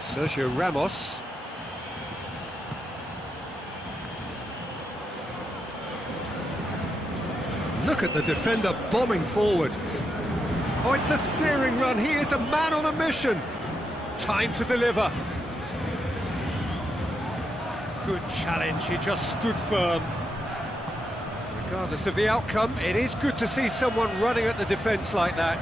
Sergio Ramos. Look at the defender bombing forward. Oh, it's a searing run. He is a man on a mission. Time to deliver. Good challenge. He just stood firm. Regardless of the outcome, it is good to see someone running at the defence like that.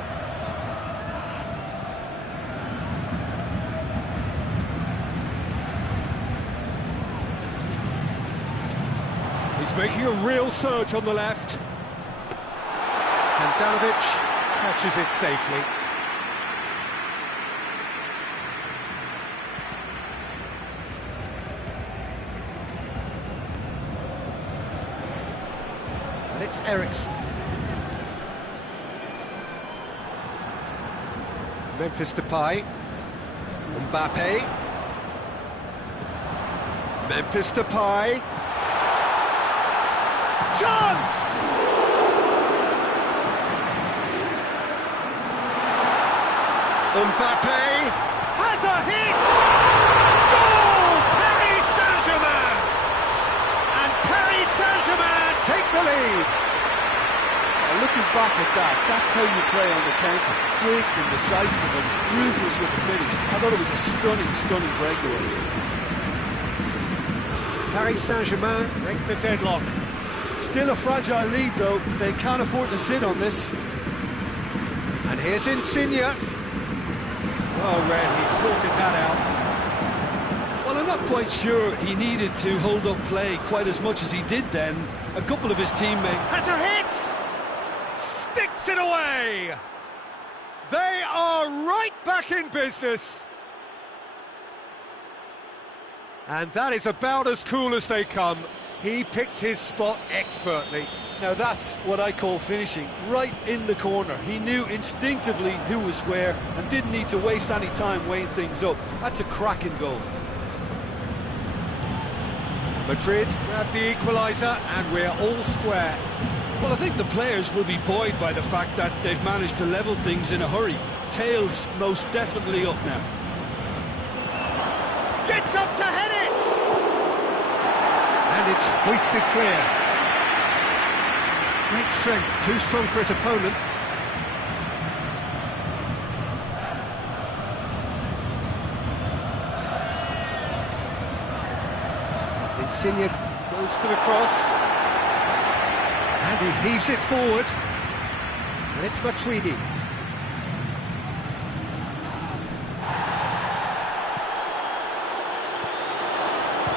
He's making a real surge on the left. Handanovic catches it safely. And it's Eriksen. Memphis Depay. Mbappe. Memphis Depay. Chance! Mbappe has a hit! Goal! Paris Saint-Germain! And Paris Saint-Germain take the lead. Looking back at that, that's how you play on the counter. Quick and decisive and ruthless with the finish. I thought it was a stunning breakaway. Paris Saint-Germain break the deadlock. Still a fragile lead though, they can't afford to sit on this. And here's Insigne. Well read, he sorted that out. Well, I'm not quite sure he needed to hold up play quite as much as he did then. A couple of his teammates... Has a hit! Sticks it away! They are right back in business. And that is about as cool as they come. He picked his spot expertly. Now that's what I call finishing, right in the corner. He knew instinctively who was where and didn't need to waste any time weighing things up. That's a cracking goal. Madrid grab the equaliser and we're all square. Well, I think the players will be buoyed by the fact that they've managed to level things in a hurry. Tails most definitely up now. Gets up to head it! And it's hoisted clear. Great strength, too strong for his opponent. Insigne goes for the cross. And he heaves it forward. And it's Matuidi.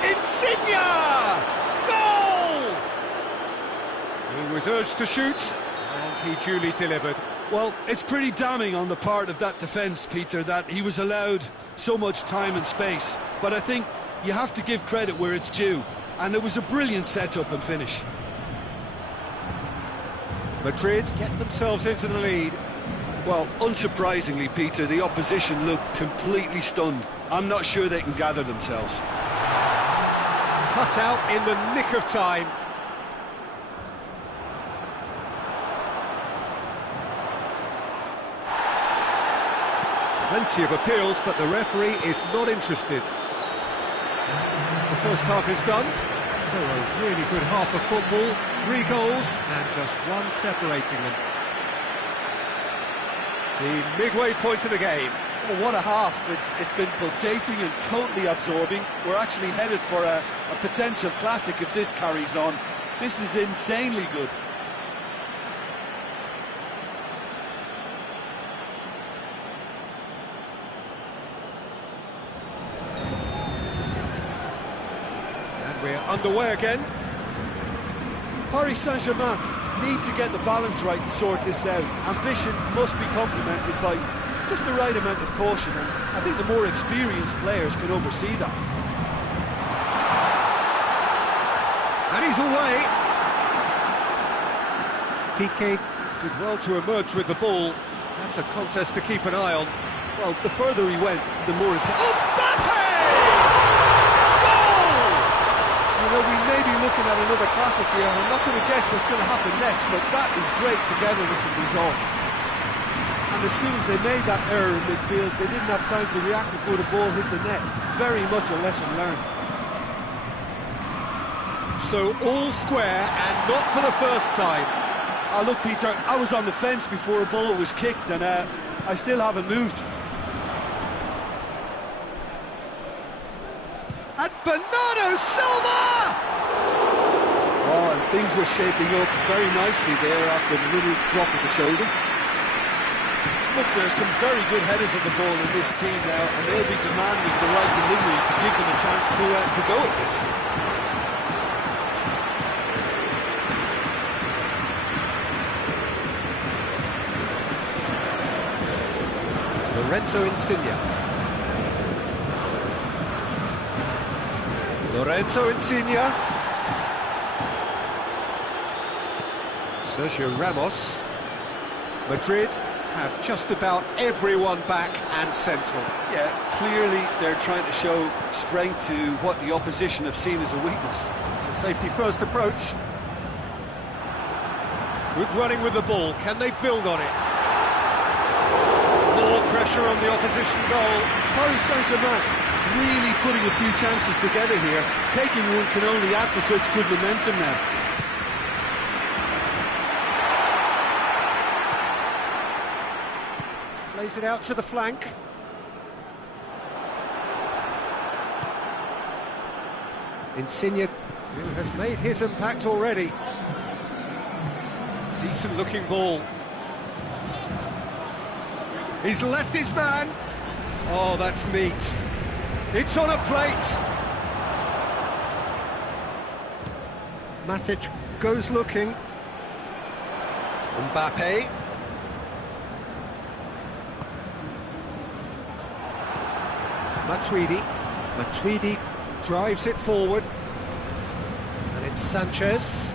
Insigne! Goal! He was urged to shoot, and he duly delivered. Well, it's pretty damning on the part of that defence, Peter, that he was allowed so much time and space. But I think you have to give credit where it's due, and it was a brilliant set-up and finish. Madrid get themselves into the lead. Well, unsurprisingly, Peter, the opposition looked completely stunned. I'm not sure they can gather themselves. Cut out in the nick of time. Plenty of appeals, but the referee is not interested. The first half is done. So a really good half of football, 3 goals and just one separating them. The midway point of the game. Oh, what a half. It's been pulsating and totally absorbing. We're actually headed for a potential classic if this carries on. This is insanely good. And we're underway again. Paris Saint-Germain need to get the balance right to sort this out. Ambition must be complemented by just the right amount of caution, and I think the more experienced players can oversee that. And he's away. Piqué did well to emerge with the ball. That's a contest to keep an eye on. Well, the further he went, the more intense. Oh, Mbappe! Goal! You know, we may be looking at another classic here, and I'm not going to guess what's going to happen next, but that is great togetherness and resolve. And as soon as they made that error in midfield, they didn't have time to react before the ball hit the net. Very much a lesson learned. So all square, and not for the first time. Oh, look, Peter, I was on the fence before a ball was kicked, and I still haven't moved. And Bernardo Silva! Oh, and things were shaping up very nicely there after the little drop of the shoulder. Look, there's some very good headers of the ball in this team now, and they'll be demanding the right delivery to give them a chance to go at this. Lorenzo Insigne. Lorenzo Insigne. Sergio Ramos. Madrid have just about everyone back and central. Yeah, clearly they're trying to show strength to what the opposition have seen as a weakness. It's a safety-first approach. Good running with the ball. Can they build on it? More pressure on the opposition goal. Paris Saint-Germain really putting a few chances together here. Taking one can only add to such good momentum now. Plays it out to the flank. Insigne, who has made his impact already. Decent looking ball. He's left his man. Oh, that's neat. It's on a plate. Matic goes looking. Mbappe. Matuidi drives it forward. And it's Sanchez.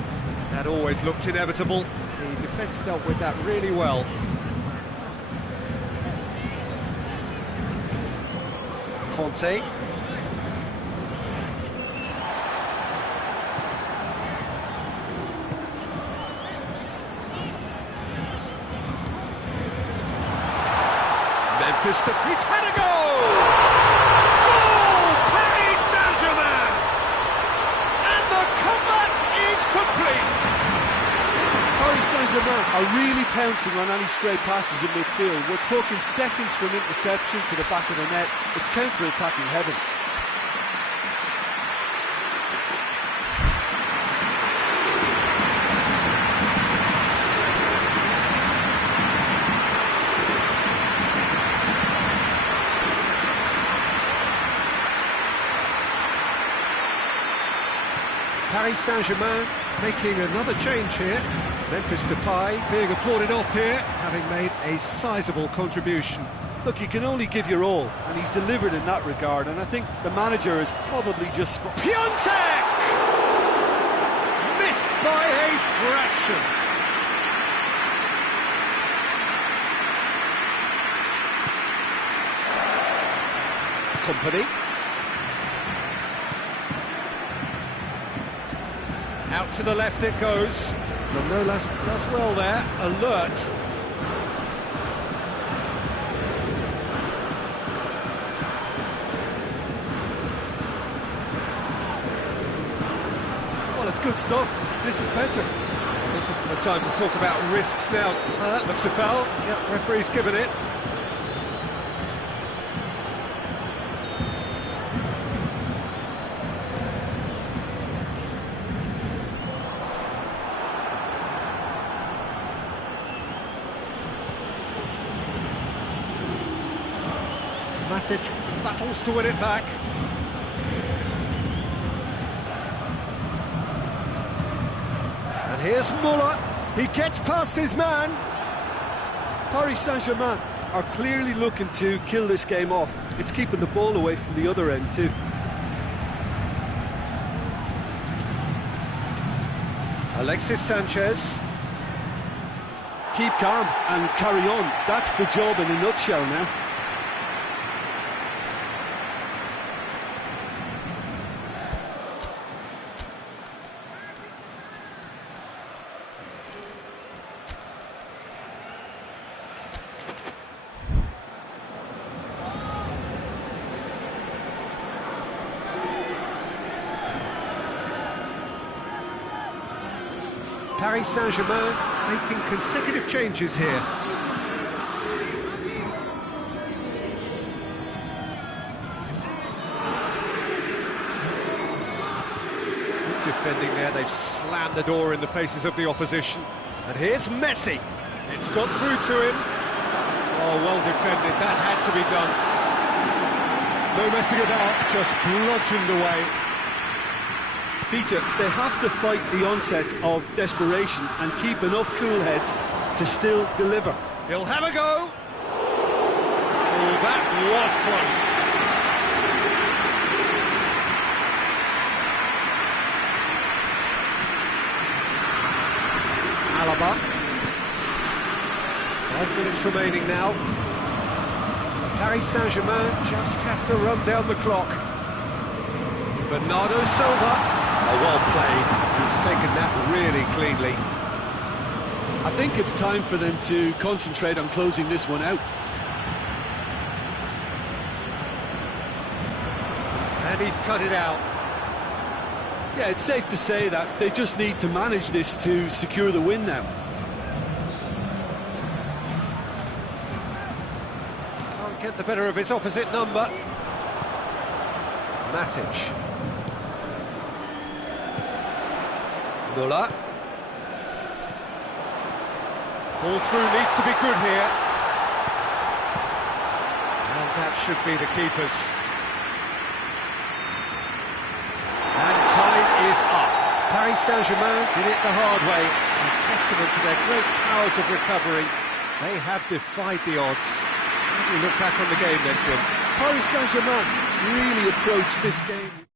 That always looked inevitable. The defence dealt with that really well. Conte. Memphis, he's had a goal! Goal! Paris Saint-Germain! And the comeback is complete! Paris Saint-Germain are really pouncing on any stray passes in midfield. We're talking seconds from interception to the back of the net. It's counter-attacking heaven. Paris Saint-Germain making another change here. Memphis Depay being applauded off here, having made a sizable contribution. Look, you can only give your all, and he's delivered in that regard, and I think the manager is probably just... Piontek! Missed by a fraction. Company. Out to the left it goes. Manolas does well there, alert. Well, it's good stuff. This is better. This isn't the time to talk about risks now. That looks a foul. Yep, referee's given it. Matic battles to win it back. And here's Muller. He gets past his man. Paris Saint-Germain are clearly looking to kill this game off. It's keeping the ball away from the other end too. Alexis Sanchez. Keep calm and carry on. That's the job in a nutshell now. Paris Saint-Germain making consecutive changes here. Good defending there, they've slammed the door in the faces of the opposition. And here's Messi. It's got through to him. Oh, well defended, that had to be done. No messing about, just bludgeoned away. Peter, they have to fight the onset of desperation and keep enough cool heads to still deliver. He'll have a go. Oh, that was close. Alaba. 5 minutes remaining now. Paris Saint-Germain just have to run down the clock. Bernardo Silva. Oh, well played. He's taken that really cleanly. I think it's time for them to concentrate on closing this one out. And he's cut it out. Yeah, it's safe to say that they just need to manage this to secure the win now. Can't get the better of his opposite number. Matic. Muller. Ball through needs to be good here. And that should be the keepers. And time is up. Paris Saint-Germain did it the hard way. A testament to their great powers of recovery. They have defied the odds. How do you look back on the game then, Jim? Paris Saint-Germain really approached this game